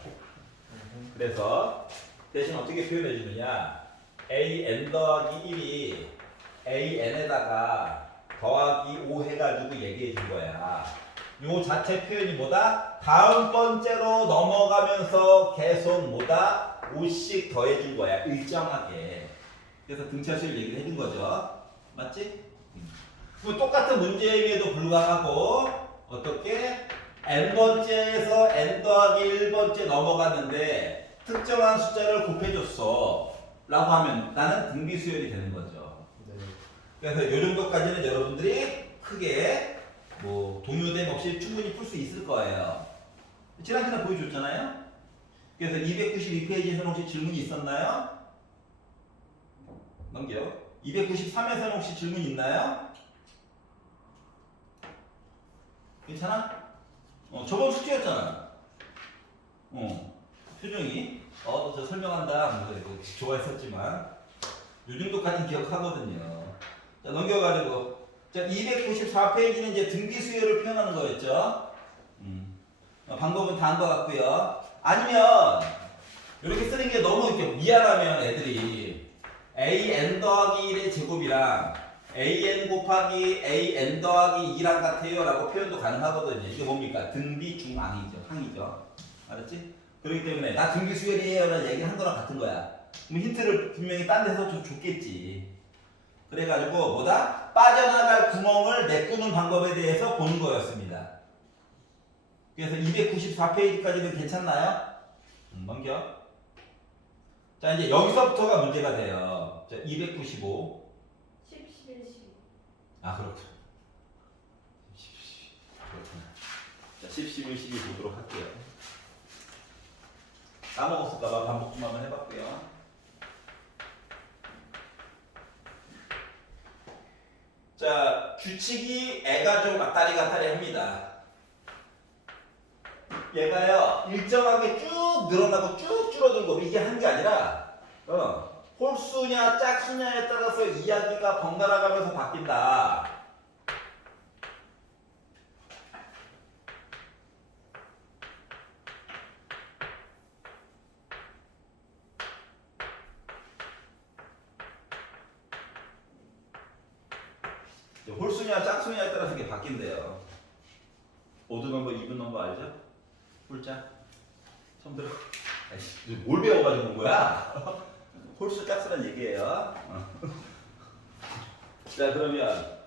그래서 대신 어떻게 표현해 주느냐? an 더하기 1이 an에다가 더하기 5 해가지고 얘기해 준 거야. 요 자체 표현이 뭐다? 다음 번째로 넘어가면서 계속 뭐다? 5씩 더해 준 거야. 일정하게. 그래서 등차수를 얘기를 해준 거죠. 맞지? 뭐 똑같은 문제임에도 불구하고 어떻게 n번째에서 n 더하기 1번째 넘어갔는데 특정한 숫자를 곱해줬어 라고 하면 나는 등비수열이 되는 거죠. 네. 그래서 이 정도까지는 여러분들이 크게 뭐 동요됨 없이 충분히 풀 수 있을 거예요. 지난주에 보여줬잖아요. 그래서 292페이지에서는 혹시 질문이 있었나요? 넘겨. 293에서는 혹시 질문 있나요? 괜찮아? 저번 숙제였잖아. 표정이 저 설명한다. 뭐 좋아했었지만 요 정도까지는 기억하거든요. 자, 넘겨가지고 자, 294페이지는 이제 등비 수열을 표현하는 거였죠. 방법은 다 한 것 같고요. 아니면 이렇게 쓰는 게 너무 이렇게 미안하면 애들이 an 더하기 1의 제곱이랑 an 곱하기 an 더하기 2랑 같아요 라고 표현도 가능하거든요. 이게 뭡니까? 등비 중앙이죠. 항이죠. 알았지? 그렇기 때문에 나 등비 수열이에요 라는 얘기를 한 거랑 같은 거야. 그럼 힌트를 분명히 딴 데서 좀 줬겠지. 그래가지고 뭐다? 빠져나갈 구멍을 메꾸는 방법에 대해서 보는 거였습니다. 그래서 294페이지까지는 괜찮나요? 넘겨. 자, 이제 여기서부터가 문제가 돼요. 자, 295. 10, 11, 12. 아, 그렇죠. 10, 12. 그렇구나. 자, 10, 11, 12 보도록 할게요. 까먹었을까봐 반복 좀 한번 해봤고요. 자, 규칙이 애가 좀 왔다리 갔다리 합니다. 얘가요, 일정하게 쭉 늘어나고 쭉 줄어들고 이게 한 게 아니라 홀수냐 짝수냐에 따라서 이야기가 번갈아 가면서 바뀐다. 홀수냐 짝수냐에 따라서 이게 바뀐대요. 오드 넘버, 이븐 넘버 알죠? 홀자? 처음 들어? 아이씨, 뭘 배워가지고 온 거야? 홀수 짝수란 얘기예요. 자, 그러면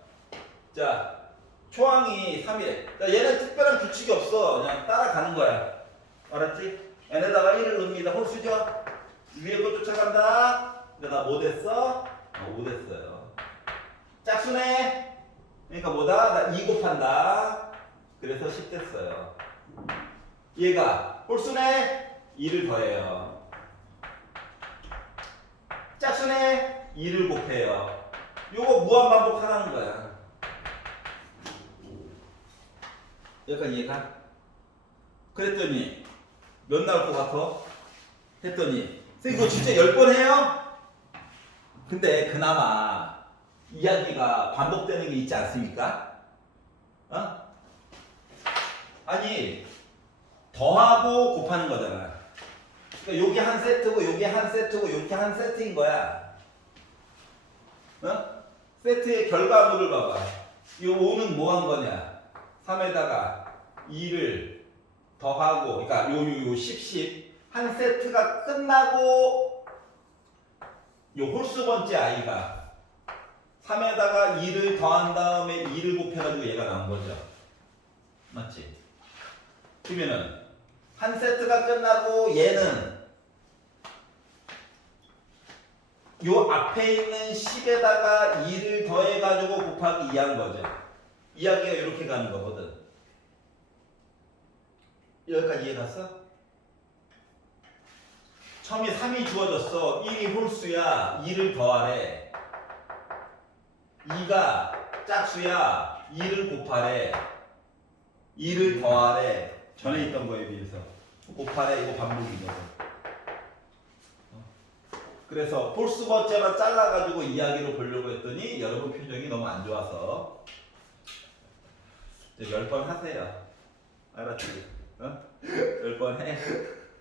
자, 초항이 3이래. 자, 얘는 특별한 규칙이 없어. 그냥 따라가는 거야. 알았지? n에다가 1을 넣습니다. 홀수죠? 위에 거 쫓아간다. 근데 나 뭐 됐어? 5 됐어요. 짝수네? 그러니까 뭐다? 나 2 곱한다. 그래서 10 됐어요. 얘가 홀수네? 2를 더해요. 짝수네? 2를 곱해요. 요거 무한 반복하라는 거야. 여기까지 이해가? 그랬더니 몇 나올 것 같아? 했더니 선생님 이거 진짜 10번 해요? 근데 그나마 이야기가 반복되는 게 있지 않습니까? 어? 아니 더하고 곱하는 거잖아. 그러니까 요게 한 세트고 요게 한 세트고 요게 한 세트인 거야. 어? 세트의 결과물을 봐봐. 이 5는 뭐 한 거냐? 3에다가 2를 더하고, 그러니까 요 10, 한 세트가 끝나고 요 홀수 번째 아이가 3에다가 2를 더한 다음에 2를 곱해가지고 얘가 나온 거죠. 맞지? 그러면은 한 세트가 끝나고 얘는 요 앞에 있는 10에다가 2를 더해가지고 곱하기 2한 거죠. 이야기가 이렇게 가는 거거든. 여기까지 이해 갔어? 처음에 3이 주어졌어. 1이 홀수야. 2를 더하래. 2가 짝수야. 2를 곱하래. 2를 더하래. 전에 있던 거에 비해서. 곱하래. 이거 반복인 거고. 그래서 홀수 번째만 잘라가지고 이야기로 보려고 했더니 여러분 표정이 너무 안 좋아서 10번 하세요. 알았지? 어? 10번 해.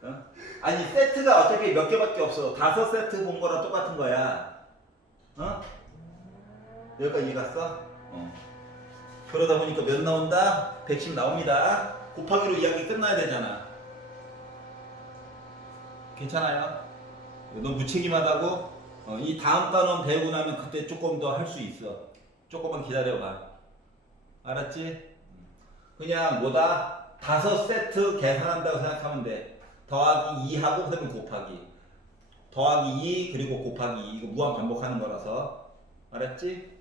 어? 아니 세트가 어차피 몇 개밖에 없어. 5세트 본 거랑 똑같은 거야. 어? 여기까지 이해 갔어? 어. 그러다 보니까 몇 나온다? 110 나옵니다. 곱하기로 이야기 끝나야 되잖아. 괜찮아요? 너 무책임하다고? 이 다음 단원 배우고 나면 그때 조금 더 할 수 있어. 조금만 기다려봐. 알았지? 그냥 뭐다? 5세트 계산한다고 생각하면 돼. 더하기 2하고 그다음에 곱하기. 더하기 2 그리고 곱하기 2. 이거 무한 반복하는 거라서. 알았지?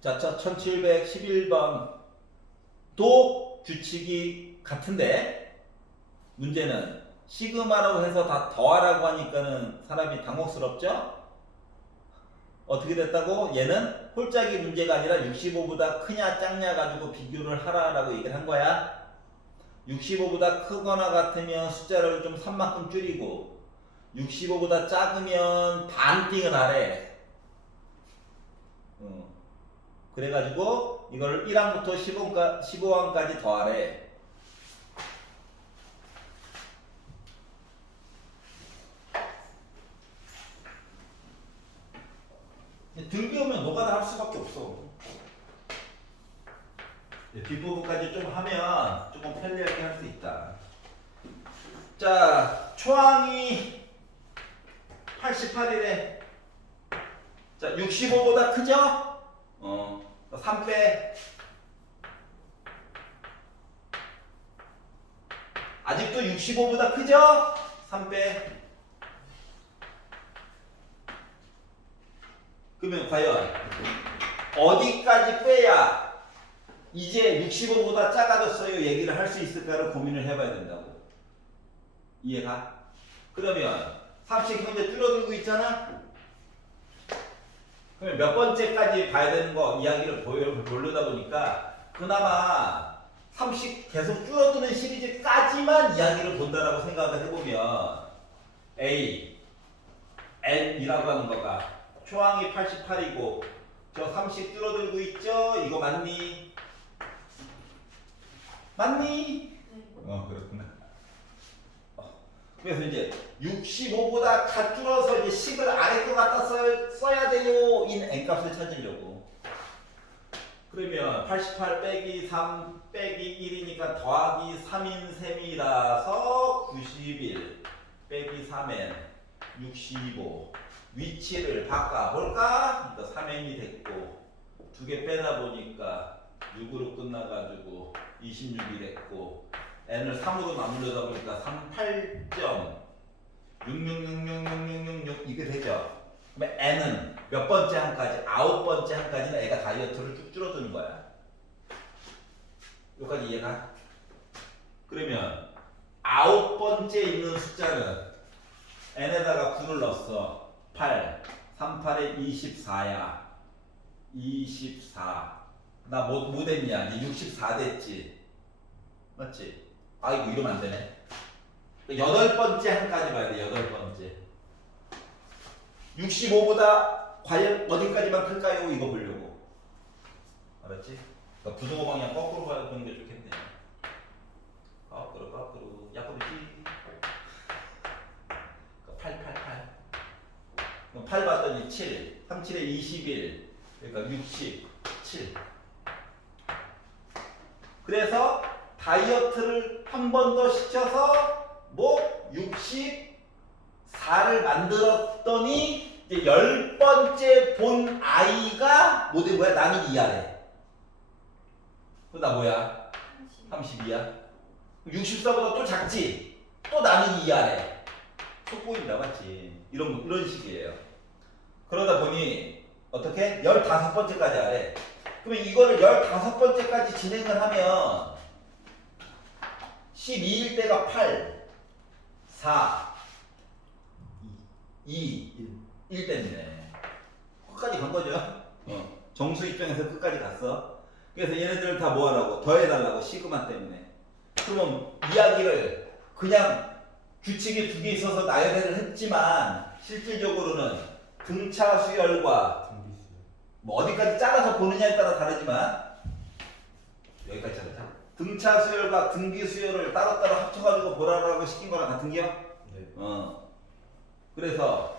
자, 1711번 도 규칙이 같은데 문제는 시그마라고 해서 다 더하라고 하니까는 사람이 당혹스럽죠? 어떻게 됐다고? 얘는 홀짝이 문제가 아니라 65보다 크냐 작냐 가지고 비교를 하라라고 얘기를 한 거야. 65보다 크거나 같으면 숫자를 좀 3만큼 줄이고 65보다 작으면 반띵을 하래. 그래가지고 이걸 1항부터 15항까지 더하래. 등 배우면 노가다 할 수밖에 없어. 뒷부분까지 좀 하면 조금 편리하게 할 수 있다. 자, 초항이 88이래. 자, 65보다 크죠? 3 빼. 아직도 65보다 크죠? 3 빼. 그러면 과연 어디까지 빼야 이제 65보다 작아졌어요 얘기를 할 수 있을까를 고민을 해봐야 된다고. 이해가? 그러면 30 현재 줄어들고 있잖아? 그러면 몇 번째까지 봐야 되는 거 이야기를 보려다 보니까 그나마 30 계속 줄어드는 시리즈까지만 이야기를 본다라고 생각을 해보면 A, N이라고 하는 거가 초항이 88이고 저 30 줄어들고 있죠? 이거 맞니? 맞니? 네. 그렇구나. 그래서 이제 65보다 가 줄어서 이제 10을 아래 거 갖다 써야 돼요. 인 n값을 찾으려고. 그러면 88 빼기 3 빼기 1이니까 더하기 3인 셈이라서 91 빼기 3n 65 위치를 바꿔볼까? 그러니까 3n이 됐고 두 개 빼다 보니까 6으로 끝나가지고 26이 됐고 n을 3으로 나누려다 보니까 38.6666666 이게 되죠. 그러면 n은 몇 번째 항까지? 9번째 항까지는 애가 다이어트를 쭉 줄어드는 거야. 여기까지 이해가? 그러면 9번째 있는 숫자는 n에다가 9를 넣었어. 8, 38에 24야. 24. 나 뭐 됐냐? 이제 64 됐지. 맞지? 아이고 이러면 안 되네. 여덟 번째 한까지 봐야 돼. 여덟 번째. 65보다 과연 어디까지만 클까요? 이거 보려고. 알았지? 그러니까 부등호 방향 거꾸로 가는 게 좋겠네. 거꾸로 약간 8. 그럼 8 봤더니 7. 37에 21. 그러니까 67. 그래서 다이어트를 한 번 더 시켜서 뭐 64를 만들었더니 이제 10번째 본 아이가 뭐 된 거야? 나누기 2하래. 그럼 나 뭐야? 32야. 64보다 또 작지? 또 나누기 2하래. 속 보인다, 맞지? 이런 식이에요. 그러다 보니 어떻게? 15번째까지 하래. 그러면 이거를 15번째까지 진행을 하면 12일 때가 8, 4, 2, 1 때문에 끝까지 간 거죠. 정수 입장에서 끝까지 갔어. 그래서 얘네들을 다 뭐하라고? 더해달라고, 시그마 때문에. 그러면 이야기를 그냥 규칙이 두 개 있어서 나열을 했지만 실질적으로는 등차 수열과 등비수. 뭐 어디까지 잘라서 보느냐에 따라 다르지만 여기까지 자르자. 등차 수열과 등비 수열을 따로따로 합쳐가지고 보라라고 시킨 거랑 같은 게요? 네. 그래서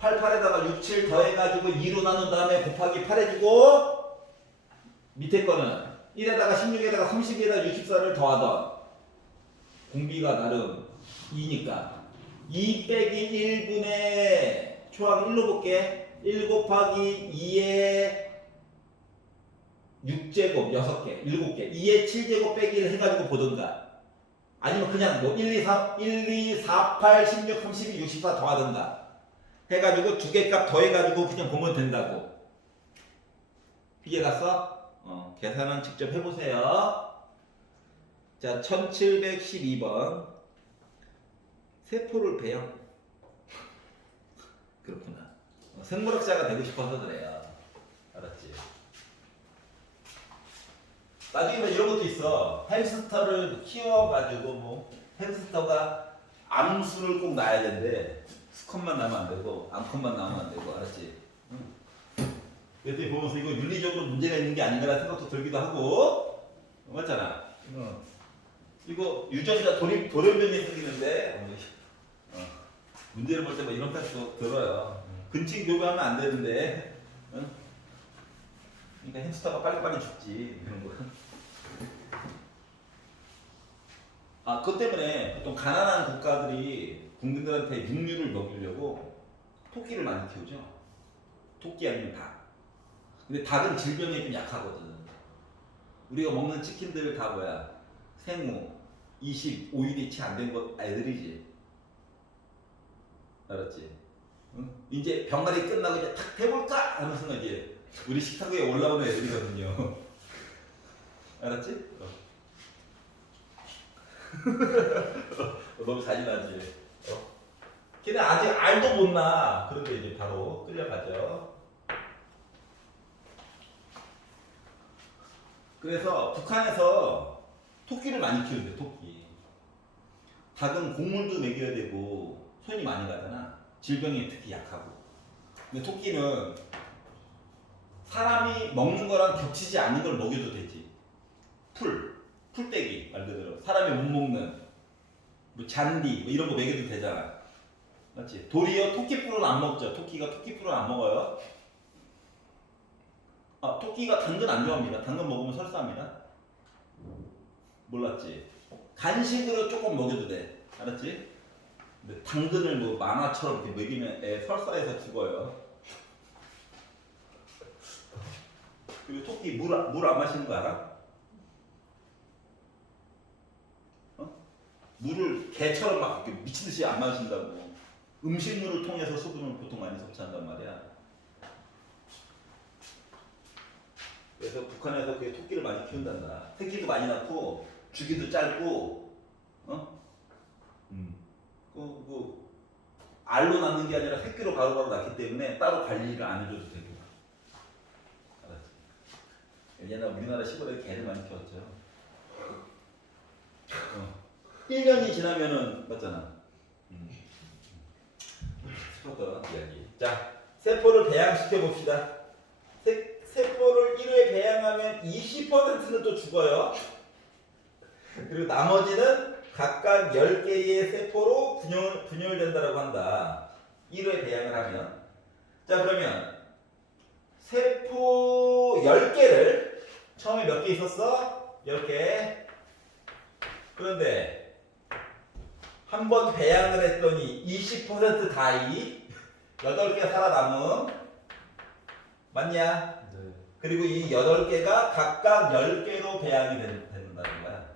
88에다가 67 더해가지고 2로 나눈 다음에 곱하기 8 해주고 밑에 거는 1에다가 16에다가 32에다가 64를 더하던 공비가 나름 2니까 2 빼기 1분의 초항 1로 볼게. 1 곱하기 2에 6제곱 6개, 7개, 2에 7제곱 빼기 1 해가지고 보든가 아니면 그냥 뭐 1, 2, 3, 1, 2, 4, 8, 16, 32, 64 더하든가 해가지고 두 개 값 더해가지고 그냥 보면 된다고. 이해 갔어? 계산은 직접 해보세요. 자, 1712번 세포를 배양. 그렇구나. 생물학자가 되고 싶어서 그래요. 알았지? 나중에 뭐 이런 것도 있어. 햄스터를 키워가지고 뭐 햄스터가 암수를 꼭 낳아야 된대. 수컷만 낳으면 안 되고 암컷만 낳으면 안 되고. 알았지? 그때 보면서 이거 윤리적으로 문제가 있는 게 아닌가라는 생각도 들기도 하고. 맞잖아? 이거 유전자 돌연변이 생기는데 문제를 볼 때 뭐 이런 생각도 들어요. 근친 교배하면 안 되는데 그러니까 햄스터가 빨리빨리 죽지 그런 거. 그것 때문에 보통 가난한 국가들이 국민들한테 육류를 먹이려고 토끼를 많이 키우죠. 토끼 아니면 닭. 근데 닭은 질병에 좀 약하거든. 우리가 먹는 치킨들 다 뭐야? 생후 25일이 채 안 된 것 애들이지. 알았지? 응? 이제 병가리 끝나고 이제 탁 해볼까 하는 순간 이제 우리 식탁 위에 올라오는 애들이거든요. 알았지? 너무 잔인하지. 걔네 아직 알도 못 나. 그런데 이제 바로 끌려가죠. 그래서 북한에서 토끼를 많이 키우는데 토끼. 닭은 곡물도 먹여야 되고 손이 많이 가잖아. 질병에 특히 약하고. 근데 토끼는 사람이 먹는 거랑 겹치지 않는 걸 먹여도 되지. 풀떼기 말 그대로 사람이 못 먹는 뭐 잔디 뭐 이런 거 먹여도 되잖아. 맞지? 도리어 토끼뿔은 안 먹죠. 토끼가 토끼뿔은 안 먹어요. 토끼가 당근 안 좋아합니다. 당근 먹으면 설사합니다. 몰랐지? 간식으로 조금 먹여도 돼. 알았지? 근데 당근을 뭐 만화처럼 이렇게 먹이면 애 설사해서 죽어요. 그리고 토끼 물 안 마시는 거 알아? 물을 개처럼 막 이렇게 미친 듯이 안 마신다고. 음식물을 통해서 수분을 보통 많이 섭취한단 말이야. 그래서 북한에서 그 토끼를 많이 키운단다. 새끼도 많이 낳고 주기도 짧고, 알로 낳는 게 아니라 새끼로 바로바로 낳기 때문에 따로 관리를 안 해줘도 되고. 알았지? 옛날 우리나라 시골에 개를 많이 키웠죠. 1년이 지나면은 맞잖아. 싶었던 이야기. 자, 세포를 배양시켜 봅시다. 세포를 1회 배양하면 20%는 또 죽어요. 그리고 나머지는 각각 10개의 세포로 분열된다라고 한다. 1회 배양을 하면. 자, 그러면 세포 10개를 처음에 몇 개 있었어? 10개. 그런데 한 번 배양을 했더니 20% 다이 8개 살아남음. 맞냐? 네. 그리고 이 8개가 각각 10개로 배양이 된다는 거야.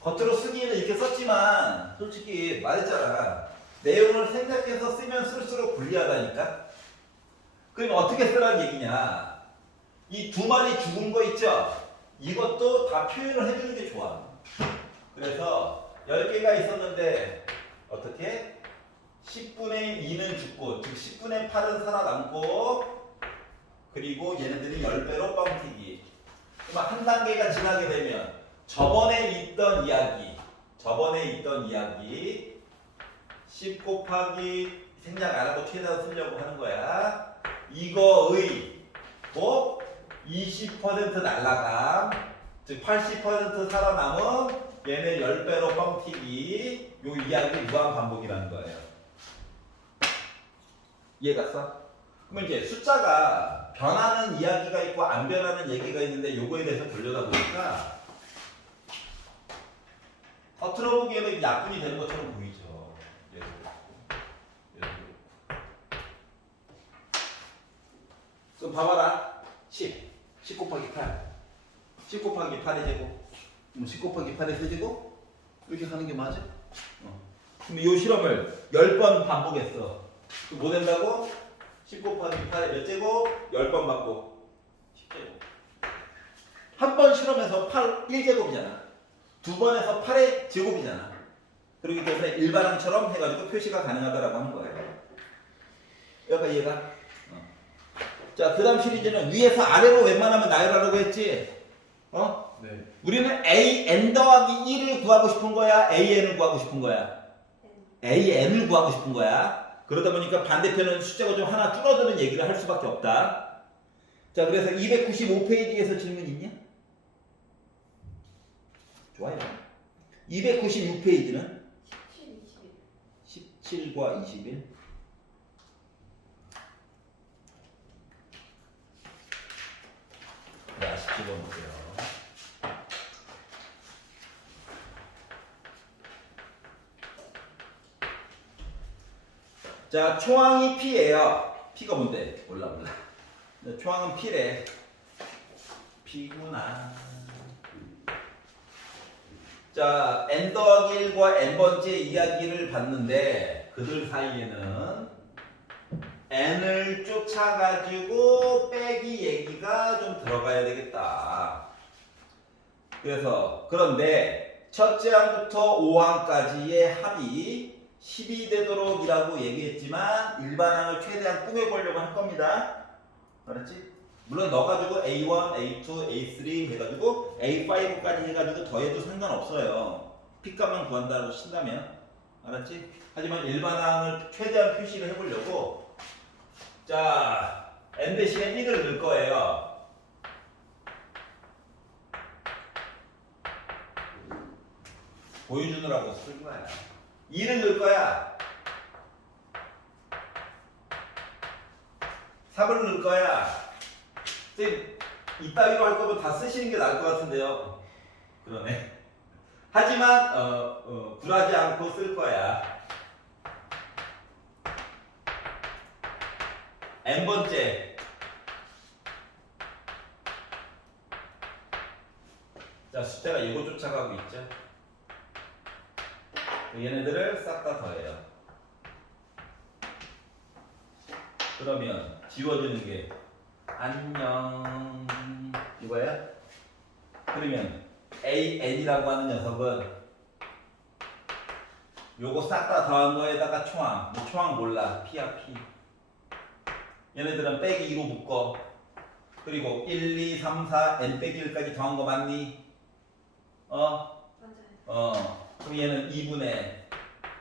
겉으로 쓰기에는 이렇게 썼지만 솔직히 말했잖아. 내용을 생각해서 쓰면 쓸수록 불리하다니까. 그럼 어떻게 쓰라는 얘기냐. 이 두 마리 죽은 거 있죠? 이것도 다 표현을 해주는 게 좋아. 그래서 10개가 있었는데 어떻게? 10분의 2는 죽고 즉 10분의 8은 살아남고 그리고 얘네들이 10배로 뻥튀기. 그럼 한 단계가 지나게 되면 저번에 있던 이야기 10 곱하기 생략 안 하고 최대한 쓰려고 하는 거야. 이거의 곱 20% 날라감 즉 80% 살아남은 얘네 10배로 뻥튀기 요 이야기 무한 반복이라는 거예요. 이해갔어? 그러면 이제 숫자가 변하는 이야기가 있고 안 변하는 얘기가 있는데 요거에 대해서 돌려다 보니까 겉으로 보기에는 약분이 되는 것처럼 보이죠. 얘도 그렇고. 그럼 봐봐라. 10 곱하기 8 10 곱하기 8의 제곱 10 곱하기 8의 세제곱 이렇게 가는 게 맞아? 그럼 이 실험을 10번 반복했어. 그럼 뭐 된다고? 10 곱하기 8의 몇 제곱? 10번 받고 10제곱. 한 번 실험해서 8 1제곱이잖아. 두 번에서 8의 제곱이잖아. 그렇기 때문에 일반항처럼 해가지고 표시가 가능하다라고 하는 거예요. 여기까지 이해가? 자, 그 다음 시리즈는 위에서 아래로 웬만하면 나열하라고 했지? 네. 우리는 AN 더하기 1을 구하고 싶은 거야? AN을 구하고 싶은 거야? AN을 구하고 싶은 거야. 그러다 보니까 반대편은 숫자가 좀 하나 줄어드는 얘기를 할 수밖에 없다. 자, 그래서 295페이지에서 질문 있냐? 좋아요. 296페이지는 17, 21. 17과 21. 자, 17번 볼게요. 자, 초항이 P예요. P가 뭔데? 몰라. 초항은 P래. P구나. 자, n 더하기 1과 n번째 이야기를 봤는데 그들 사이에는 n을 쫓아가지고 빼기 얘기가 좀 들어가야 되겠다. 그래서 그런데 첫째 항부터 5항까지의 합이 10이 되도록 이라고 얘기했지만 일반항을 최대한 꾸며보려고 할 겁니다. 알았지? 물론 넣어가지고 A1, A2, A3 해가지고 A5까지 해가지고 더해도 상관없어요. P값만 구한다고 친다면. 알았지? 하지만 일반항을 최대한 표시를 해보려고. 자, n 대신에 1을 넣을 거예요. 보여주느라고 쓸 거야. 2를 넣을 거야. 3을 넣을 거야. 선생님, 이따위로 할 거면 다 쓰시는 게 나을 것 같은데요. 그러네. 하지만 굴하지 않고 쓸 거야. n번째. 자, 숫자가 이거 쫓아가고 있죠. 얘네들을 싹 다 더해요. 그러면 지워지는 게 안녕 이거야? 그러면 AN이라고 하는 녀석은 요거 싹 다 더한 거에다가 초항. 뭐 초항 몰라. P야 P. 얘네들은 빼기 2로 묶어. 그리고 1, 2, 3, 4, n 빼기 1까지 더한 거 맞니? 맞아요. 그럼 얘는 2분의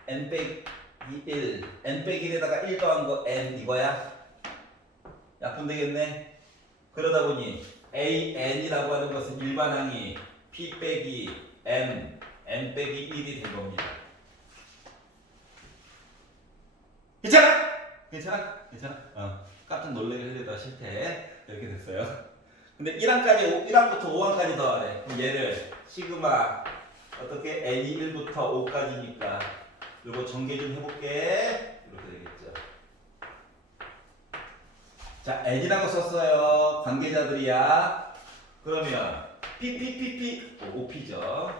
n 빼기 1, n 빼기 1에다가 1 더한 거 n 이거야? 약분 되겠네? 그러다 보니 a, n이라고 하는 것은 일반항이 p 빼기 n, n 빼기 1이 된 겁니다. 괜찮아? 괜찮아? 괜찮아? 깜짝 놀래게 하려다 실패. 이렇게 됐어요. 근데 1항부터 5항까지 더하래. 그럼 얘를 시그마 어떻게 n이 1부터 5까지니까 요거 전개 좀 해볼게. 이렇게 되겠죠. 자, n이라고 썼어요. 관계자들이야. 그러면 pppp 5p죠.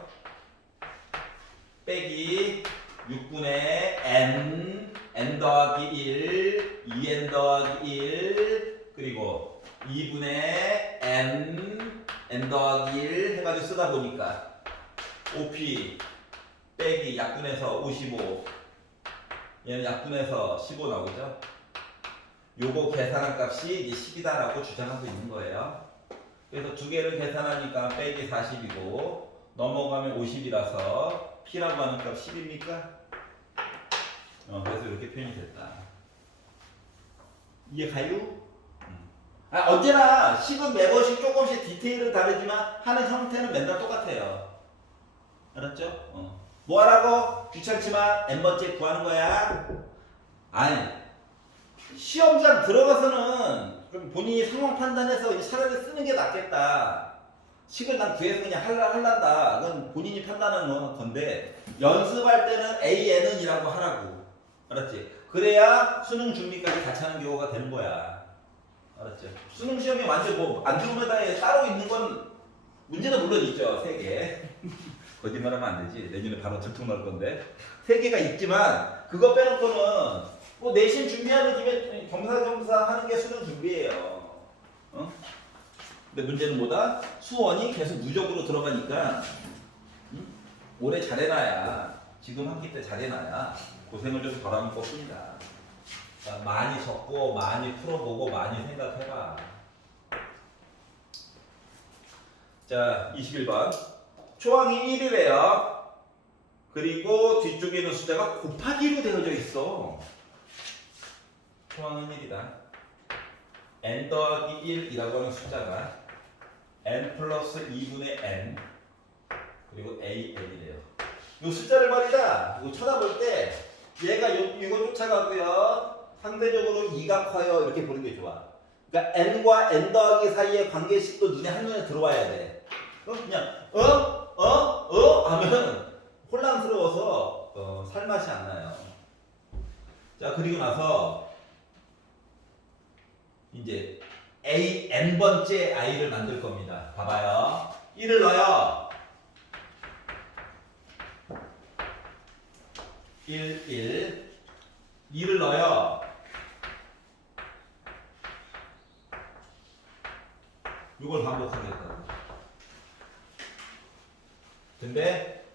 빼기 6분의 n 더하기 1, 2n 더하기 1, 그리고 2분의 n 더하기 1 해가지고 쓰다 보니까 5p 빼기 약분해서 55, 얘는 약분해서 15 나오죠. 요거 계산한 값이 이제 10이다라고 주장하고 있는 거예요. 그래서 두 개를 계산하니까 빼기 40이고 넘어가면 50이라서 P라고 하는 값 10입니까? 그래서 이렇게 표현이 됐다. 이해 가요? 언제나 식은 매번씩 조금씩 디테일은 다르지만 하는 형태는 맨날 똑같아요. 알았죠? 뭐 하라고? 귀찮지만 n번째 구하는 거야. 아니, 시험장 들어가서는 좀 본인이 상황 판단해서 차라리 쓰는 게 낫겠다. 식을 난 구해서 그냥 할란다. 그건 본인이 판단하는 건데 연습할 때는 AN은 이라고 하라고. 알았지? 그래야 수능 준비까지 같이 하는 경우가 되는 거야. 알았지? 수능 시험이 완전 뭐 안드로메다에 따로 있는 건 문제는 물론 있죠. 3개. 거짓말하면 안 되지. 내년에 바로 들통 날 건데. 3개가 있지만 그거 빼놓고는 뭐 내신 준비하는 김에 겸사겸사 하는 게 수능 준비예요. 근데 문제는 뭐다? 수원이 계속 누적으로 들어가니까 올해 잘해놔야, 지금 학기 때 잘해놔야 고생을 좀 덜하는 것뿐이다. 그러니까 많이 적고 많이 풀어보고 많이 생각해봐. 자, 21번. 초항이 1이래요. 그리고 뒤쪽에 있는 숫자가 곱하기로 되어져 있어. 초항은 1이다. n 더하기 1이라고 하는 숫자가 n 플러스 2분의 n 그리고 an이래요. 이 숫자를 말이다. 이거 쳐다볼 때 얘가 이거 쫓아가고요. 상대적으로 2가 커요. 이렇게 보는 게 좋아. 그러니까 n과 n 더하기 사이의 관계식도 눈에 한눈에 들어와야 돼. 그냥 하면 혼란스러워서 살맛이 안 나요. 자, 그리고 나서 이제 n번째 i를 만들 겁니다. 봐봐요. 1을 넣어요. 1, 2를 넣어요. 이걸 반복하겠다. 근데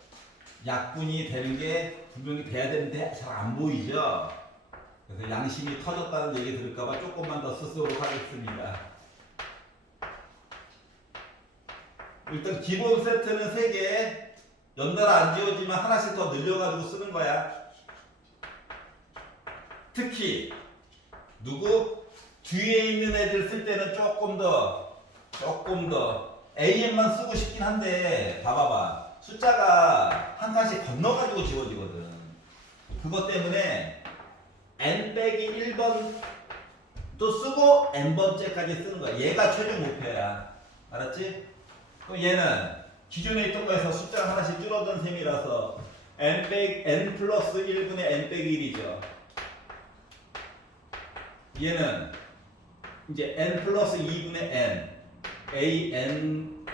약분이 되는 게 분명히 돼야 되는데 잘 안 보이죠? 그래서 양심이 터졌다는 얘기 들을까봐 조금만 더 쓰도록 하겠습니다. 일단 기본 세트는 3개, 연달아 안 지워지면 하나씩 더 늘려가지고 쓰는 거야. 특히 누구? 뒤에 있는 애들 쓸 때는 조금 더 AN만 쓰고 싶긴 한데 봐봐봐. 숫자가 한 칸씩 건너가지고 지워지거든. 그것 때문에 n 빼기 1번도 쓰고 n번째까지 쓰는 거야. 얘가 최종 목표야. 알았지? 그럼 얘는 기존에 있던 거에서 숫자가 하나씩 줄어든 셈이라서 n 플러스 1분의 n 빼기 1이죠. 얘는 이제 n 플러스 2분의 n an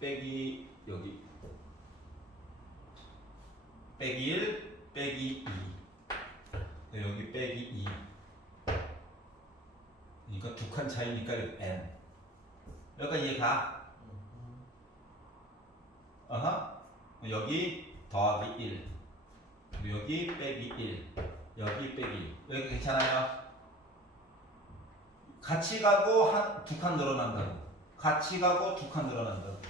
빼기 여기 빼기 1 빼기 2 여기 빼기 2 그러니까 2칸 차이니까 n 여기까지 이해가? 여기 더하기 1 그리고 여기 빼기 1, 여기 빼기 1. 여기 괜찮아요? 같이 가고 두 칸 늘어난다고. 같이 가고 두 칸 늘어난다고.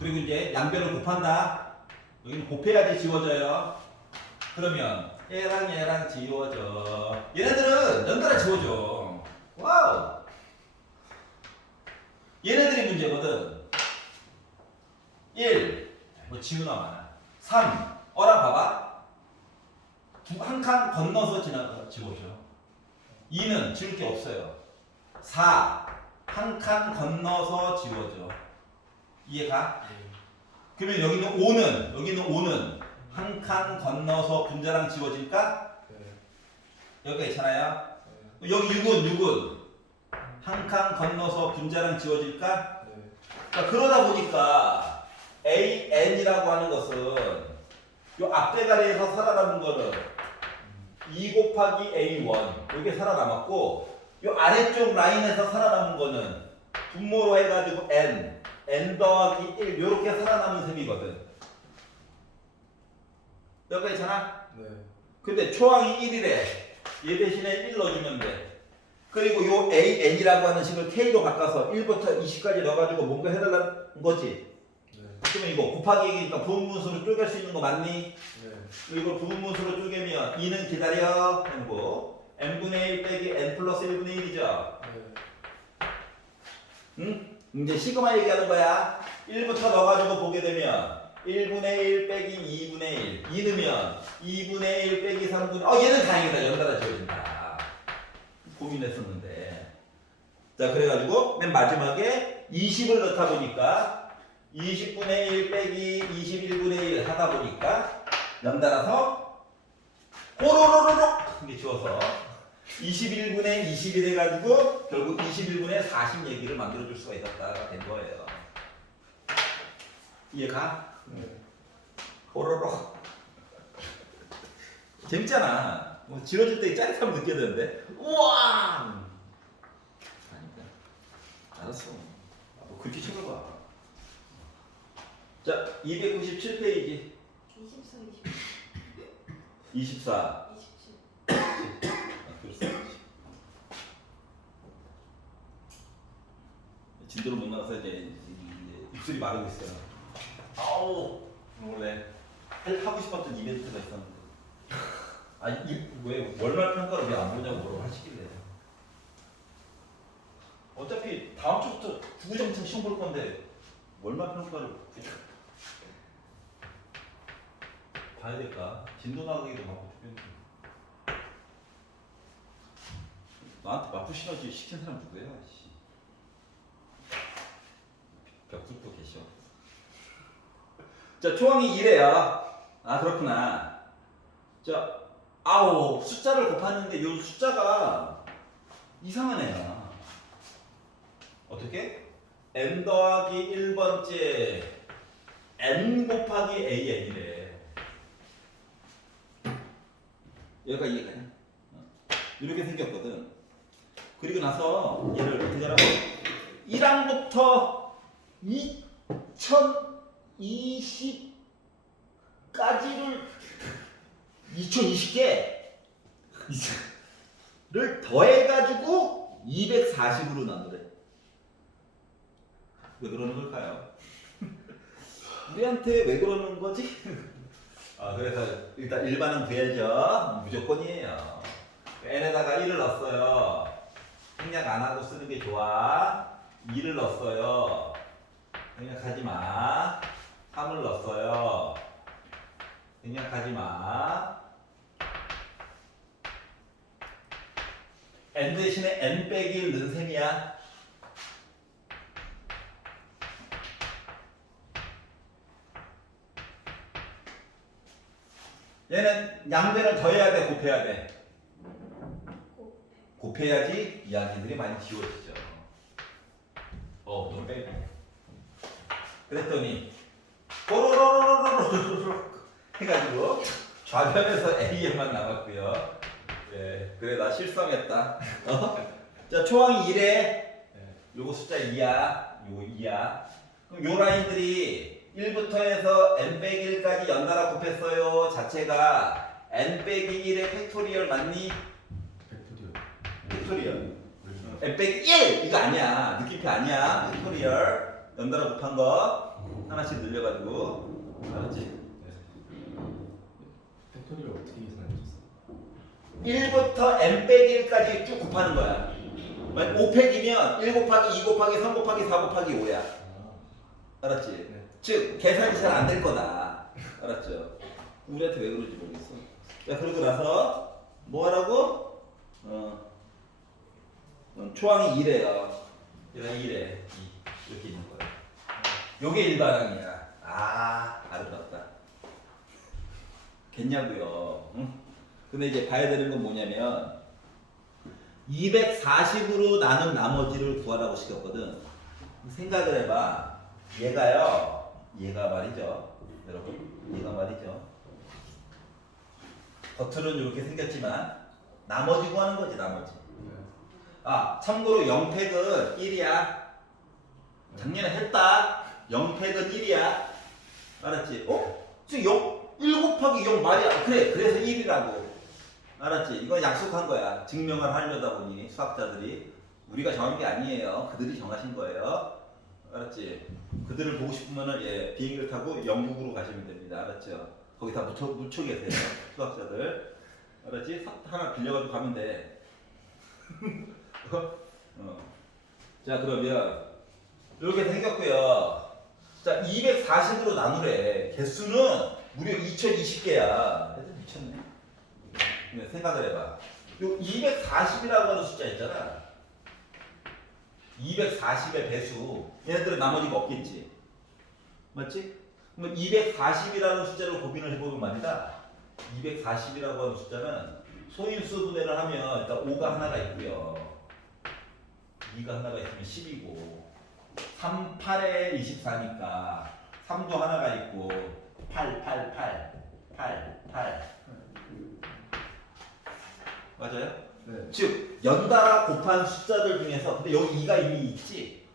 그리고 이제 양변을 곱한다. 여기는 곱해야지 지워져요. 그러면 얘랑 지워져. 얘네들은 연달아 지워져. 와우. 얘네들이 문제거든. 1. 뭐 지우나 마나. 3. 어라 봐봐. 한 칸 건너서 지워져. 2는 지울 게 없어요. 4. 한 칸 건너서 지워져. 이해가? 그러면 여기는 5는 한 칸 건너서 분자랑 지워질까? 네. 여기가 있잖아요. 네. 여기 6은 한 칸 건너서 분자랑 지워질까? 네. 그러니까 그러다 보니까 AN이라고 하는 것은 요 앞대가리에서 살아남은 거는 2 곱하기 A1 이게 살아남았고 요 아래쪽 라인에서 살아남은 거는 분모로 해가지고 N 더하기 1 요렇게 살아남은 셈이거든. 여기가 있잖아? 네. 근데 초항이 1이래. 얘 대신에 1 넣어주면 돼. 그리고 요 AN이라고 하는 식을 K로 바꿔서 1부터 20까지 넣어가지고 뭔가 해달라는 거지. 네. 그러면 이거 곱하기니까 부분분수로 쪼갤 수 있는 거 맞니? 네. 이걸 부분분수로 쪼개면 2는 기다려 하는 거. n분의 1 빼기 n 플러스 1분의 1이죠. 네. 응? 이제 시그마 얘기하는 거야. 1부터 넣어가지고 보게 되면 1분의 1 빼기 2분의 1 2 넣으면 2분의 1 빼기 3분의 얘는 다행이다. 연달아 지워진다. 고민했었는데 자 그래가지고 맨 마지막에 20을 넣다 보니까 20분의 1 빼기 21분의 1 하다 보니까 연달아서 호로로로록 이게 지워서 21분의 21 해가지고 결국 21분의 40 얘기를 만들어줄 수가 있었다가 된 거예요. 이해가? 네. 호로록 재밌잖아. 뭐 지워질 때 짜릿함을 느껴지는데 우와 아니다. 알았어. 뭐 그렇게 쳐다봐. 자 297페이지 24, 20, 24 27. 진도를 못 나가서 이제 입술이 마르고 있어요. 아우 원래 하고 싶었던 이벤트가 있었는데 왜 월말 평가를 왜 안 보냐고 뭐라고 하시길래 어차피 다음 주부터 구구정책 시험 볼 건데 월말 평가를 굳이 봐야 될까? 진도 나가기도 하고 주변에 나한테 마프 시너지 시킨 사람 누구야? 씨. 벽술도 계셔. 자 초항이 2래요. 아 그렇구나. 자 아우 숫자를 곱하는데 요 숫자가 이상한 애야. 어떻게? n 더하기 1번째 n 곱하기 an이래. 여기가 이해가 돼? 이렇게 생겼거든. 그리고 나서 얘를 어떻게 하라고? 1항부터 2020까지를 2020개를 더해가지고 240으로 나누래. 왜 그러는 걸까요? 우리한테 왜 그러는 거지? 그래서 일단 일반은 돼야죠. 무조건이에요. n에다가 1을 넣었어요. 생략 안 하고 쓰는 게 좋아. 2를 넣었어요. 생략하지 마. 3을 넣었어요. 생략하지 마. n 대신에 n 빼기 1 넣은 셈이야. 얘는 양변을 더해야 돼, 곱해야 돼? 곱해야지 이야기들이 많이 지워지죠. 너 빼고. 그랬더니 뽀로로로로로로로 해가지고 좌변에서 A에만 남았고요. 예, 그래 나 실성했다. 자 초항이 1에 요거 숫자 2야. 요거 2야. 그럼 요 라인들이 1부터 해서 n 빼기 1까지 연달아 곱했어요. 자체가 n 빼기 1의 팩토리얼 맞니? 팩토리얼. 팩토리얼. n 빼기 1! 이거 아니야. 느낌표 아니야. 팩토리얼. 연달아 곱한 거 하나씩 늘려가지고. 알았지? 팩토리얼 어떻게 계산해줬어? 1부터 n 빼기 1까지 쭉 곱하는 거야. 5팩이면 1 곱하기 2 곱하기 3 곱하기 4 곱하기 5야. 알았지? 네. 즉 계산이 잘 안 될 거다. 알았죠? 우리한테 왜 그런지 모르겠어. 자, 그러고 나서 뭐 하라고? 초항이 2래요. 얘가 2래. 2. 이렇게 있는 거야. 요게 일반항이야. 아, 아름답다. 겠냐고요. 응? 근데 이제 봐야 되는 건 뭐냐면 240으로 나눈 나머지를 구하라고 시켰거든. 생각을 해봐. 얘가 말이죠. 여러분, 얘가 말이죠. 겉으로는 이렇게 생겼지만 나머지 구하는 거지, 나머지. 아, 참고로 0팩은 1이야. 작년에 했다. 0팩은 1이야. 알았지? 지금 1 곱하기 0 말이야. 그래, 그래서 1이라고. 알았지? 이건 약속한 거야. 증명을 하려다 보니 수학자들이. 우리가 정한 게 아니에요. 그들이 정하신 거예요. 알았지? 그들을 보고 싶으면은 비행기를 타고 영국으로 가시면 됩니다. 알았죠? 거기 다 묻혀 계세요. 수학자들. 알았지? 하나 빌려가지고 가면 돼. 자, 그러면 이렇게 생겼고요. 자, 240으로 나누래. 개수는 무려 2020개야. 애들 미쳤네. 네, 생각을 해봐. 요 240이라고 하는 숫자 있잖아. 240의 배수. 얘네들은 나머지가 없겠지. 맞지? 그럼 240이라는 숫자로 고민을 해보면 말이다. 240이라고 하는 숫자는 소인수 분해를 하면 일단 5가 하나가 있고요. 2가 하나가 있으면 10이고 3, 8에 24니까 3도 하나가 있고 8 맞아요? 네. 즉 연달아 곱한 숫자들 중에서 근데 여기 2가 이미 있지.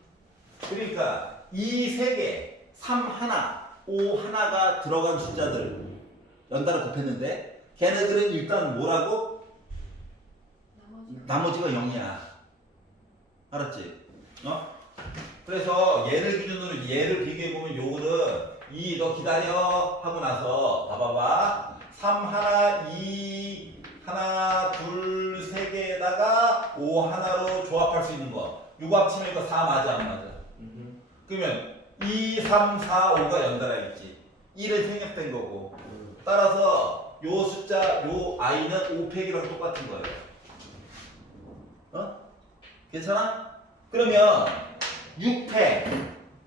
그러니까 2 3개, 3 하나, 5 하나가 들어간 숫자들 연달아 곱했는데 걔네들은 일단 뭐라고? 나머지가 0이야. 알았지? 그래서 얘를 기준으로 얘를 비교해보면 요거는 너 기다려 하고 나서 봐봐봐. 3 하나, 2 하나, 둘, 세 개에다가 5 하나로 조합할 수 있는 거. 요거 합치면 이거 4 맞아 안 맞아? 그러면 2, 3, 4, 5가 연달아 있지. 1은 생략된 거고. 따라서 요 숫자, 요 i는 5팩이랑 똑같은 거예요. 괜찮아? 그러면 6팩,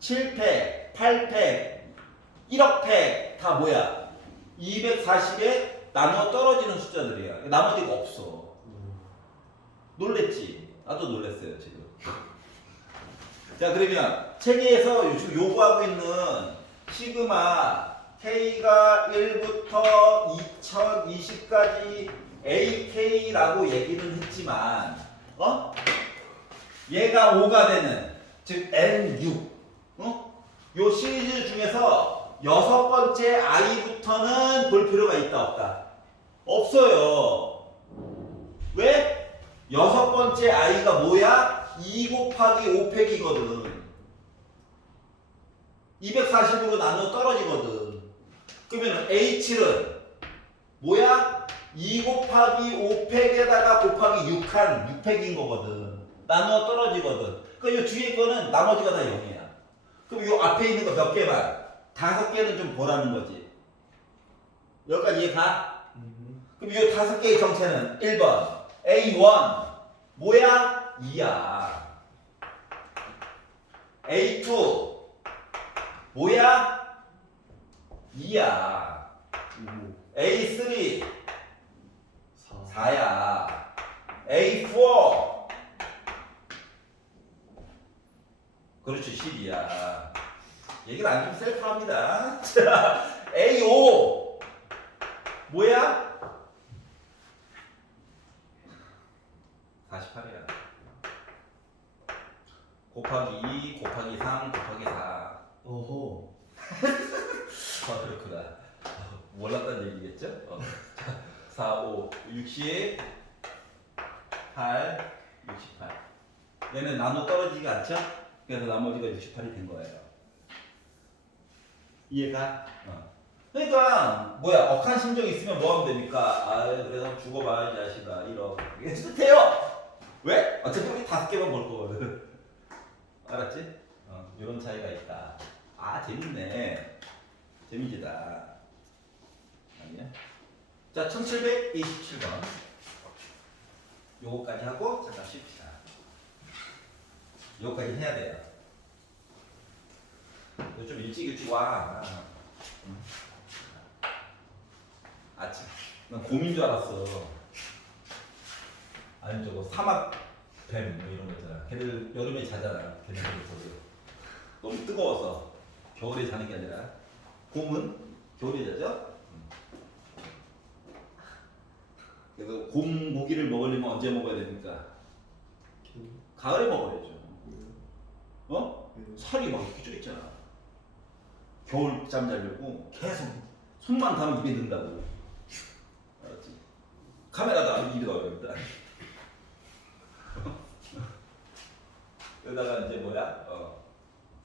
7팩, 8팩, 1억 팩 다 뭐야? 240에 나누어 떨어지는 숫자들이야. 나머지가 없어. 놀랬지? 나도 놀랬어요 지금. 자, 그러면 체계에서 지금 요구하고 있는 시그마 K가 1부터 2020까지 AK라고 얘기는 했지만 얘가 5가 되는 즉 N6 요 시리즈 중에서 6번째 i부터는 볼 필요가 있다 없다? 없어요. 왜? 6번째 i가 뭐야? 2 곱하기 5팩이거든. 240으로 나눠 떨어지거든. 그러면 H는 뭐야? 2 곱하기 5팩에다가 곱하기 6한 6팩인 거거든. 나눠 떨어지거든. 그러니까 이 뒤에 거는 나머지가 다 0이야. 그럼 이 앞에 있는 거 몇 개만? 5개는 좀 보라는 거지. 여기까지 이해 가? 그럼 이 5개의 정체는 1번 A1 뭐야? 2야. A2 뭐야? 2야. A3 4야. A4 그렇지 10이야. 얘기를 안 좀 셀프합니다. 자, A5 뭐야? 48이야. 곱하기 2 곱하기 3 곱하기 4 어허. 그렇구나. 몰랐다는 얘기겠죠? 4, 5, 60, 8, 68. 얘는 나눠 떨어지지 않죠? 그래서 나머지가 68이 된 거예요. 이해가? 그러니까 뭐야 억한 심정 있으면 뭐 하면 됩니까? 아 그래서 죽어봐 이 자식아 이러. 이게 돼요. 왜? 어차피 우리 5개만 볼 거거든. 알았지? 이런 차이가 있다. 아 재밌네. 재미지다. 아니야? 자 1727번. 요거까지 하고 잠깐 쉽시다. 요거까지 해야 돼요. 너 좀 일찍 와. 아침. 난 곰인 줄 알았어. 아니 저거 사막 뱀 뭐 이런 거 있잖아. 걔들 여름에 자잖아. 걔네들 저기 너무 뜨거워서 겨울에 자는 게 아니라 곰은 겨울에 자죠. 그래서 곰 고기를 먹으려면 언제 먹어야 됩니까? 가을에 먹어야죠. 살이 막 이렇게 쪄 있잖아. 겨울 잠 자려고 계속 손만 닿으면 입에 든다고. 알았지? 카메라도 안 입에 넣어요 일단. 여기다가 이제 뭐야?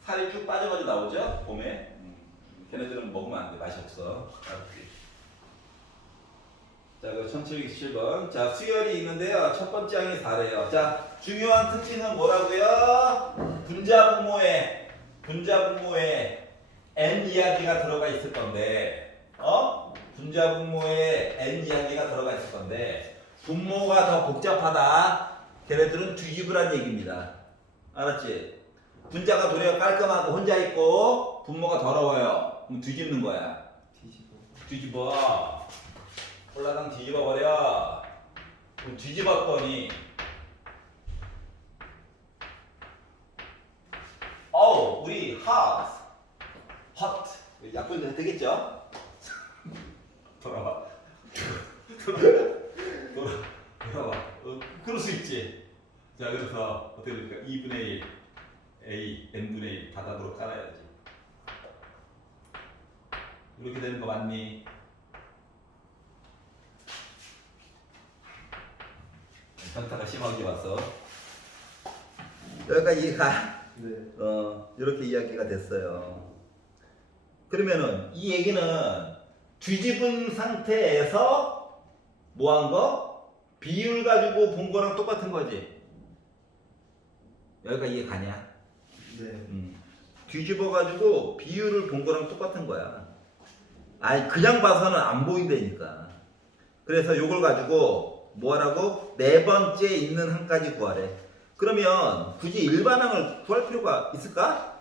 살이 쭉 빠져가지고 나오죠? 봄에. 걔네들은 먹으면 안 돼. 맛이 없어. 알았지? 자, 그 1727번. 자, 수열이 있는데요. 첫 번째 항이 4래요. 자, 중요한 특징은 뭐라고요? 분자분모에 n 이야기가 들어가 있을 건데, 분자분모에 n 이야기가 들어가 있을 건데, 분모가 더 복잡하다. 걔네들은 뒤집으란 얘기입니다. 알았지? 분자가 도리어 깔끔하고 혼자 있고, 분모가 더러워요. 그럼 뒤집는 거야. 뒤집어. 홀라당 뒤집어 버려. 뒤집었더니 우리 hot 약분 되겠죠? 돌아봐. 돌아봐. 그럴 수 있지. 자 그래서 어떻게 됩니까? 2분의 1 a n분의 1 바닥으로 깔아야지. 이렇게 되는 거 맞니? 현타가 심하게 왔어. 여기까지 이해가? 네. 이렇게 이야기가 됐어요. 그러면은 이 얘기는 뒤집은 상태에서 뭐 한 거? 비율 가지고 본 거랑 똑같은 거지. 여기까지 이해 가냐? 네. 뒤집어 가지고 비율을 본 거랑 똑같은 거야. 아니 그냥 봐서는 안 보인다니까. 그래서 요걸 가지고 뭐하라고? 네 번째 있는 항까지 구하래. 그러면 굳이 일반항을 구할 필요가 있을까?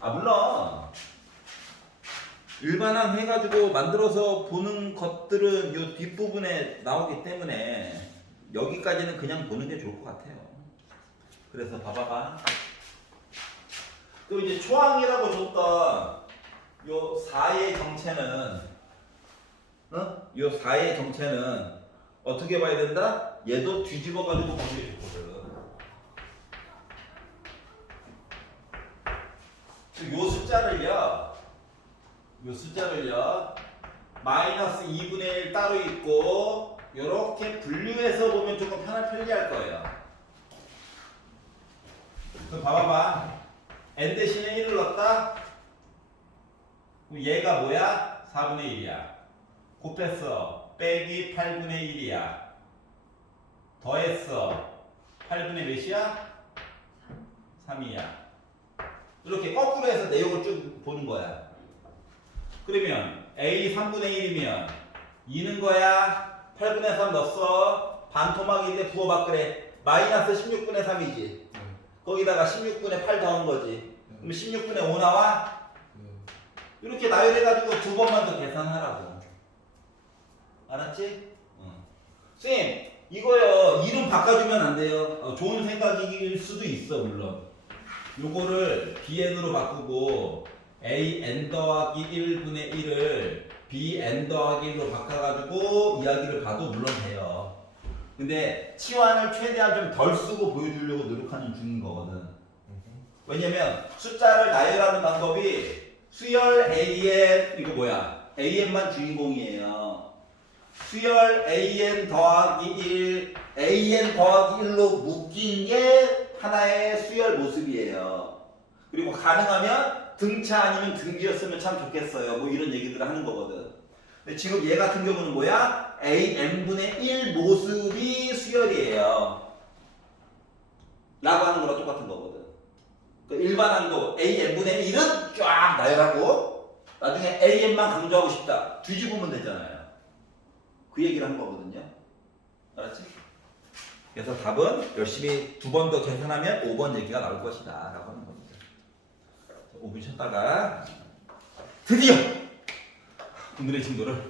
물론 일반항 해가지고 만들어서 보는 것들은 요 뒷부분에 나오기 때문에 여기까지는 그냥 보는 게 좋을 것 같아요. 그래서 봐봐봐. 또 이제 초항이라고 줬던 요 4의 정체는 요 4의 정체는 어떻게 봐야 된다? 얘도 뒤집어 가지고 보는 게 좋거든. 요 숫자를요 마이너스 2분의 1 따로 있고 요렇게 분류해서 보면 조금 편리할 거예요. 그럼 봐봐봐. n 대신에 1을 넣었다? 그럼 얘가 뭐야? 4분의 1이야. 곱했어. 빼기 8분의 1이야. 더했어. 8분의 몇이야? 3이야. 이렇게 거꾸로 해서 내용을 쭉 보는 거야. 그러면 A 3분의 1이면 2는 거야. 8분의 3 넣었어. 반토막인데 부어봐 그래. 마이너스 16분의 3이지. 거기다가 16분의 8 더한 거지. 그럼 16분의 5 나와? 이렇게 나열해가지고 두 번만 더 계산하라고. 알았지? 쌤, 이거요. 이름 바꿔주면 안 돼요. 좋은 생각일 수도 있어, 물론. 요거를 bn으로 바꾸고 an 더하기 1분의 1을 bn 더하기 1로 바꿔가지고 이야기를 봐도 물론 돼요. 근데 치환을 최대한 좀 덜 쓰고 보여주려고 노력하는 중인 거거든. 왜냐면 숫자를 나열하는 방법이 수열 AN 이거 뭐야? AN만 주인공이에요. 수열 AN 더하기 1, AN 더하기 1로 묶인 게 하나의 수열 모습이에요. 그리고 가능하면 등차 아니면 등비였으면 참 좋겠어요. 뭐 이런 얘기들을 하는 거거든. 근데 지금 얘 같은 경우는 뭐야? AN분의 1 모습이 수열이에요. 라고 하는 거랑 똑같은 거거든. 그 일반항도 AN분의 1은 쫙 나열하고 나중에 AN만 강조하고 싶다. 뒤집으면 되잖아요. 그 얘기를 한 거거든요. 알았지? 그래서 답은 열심히 두 번 더 계산하면 5번 얘기가 나올 것이다. 라고 하는 겁니다. 5분 쉬었다가 드디어 오늘의 진도를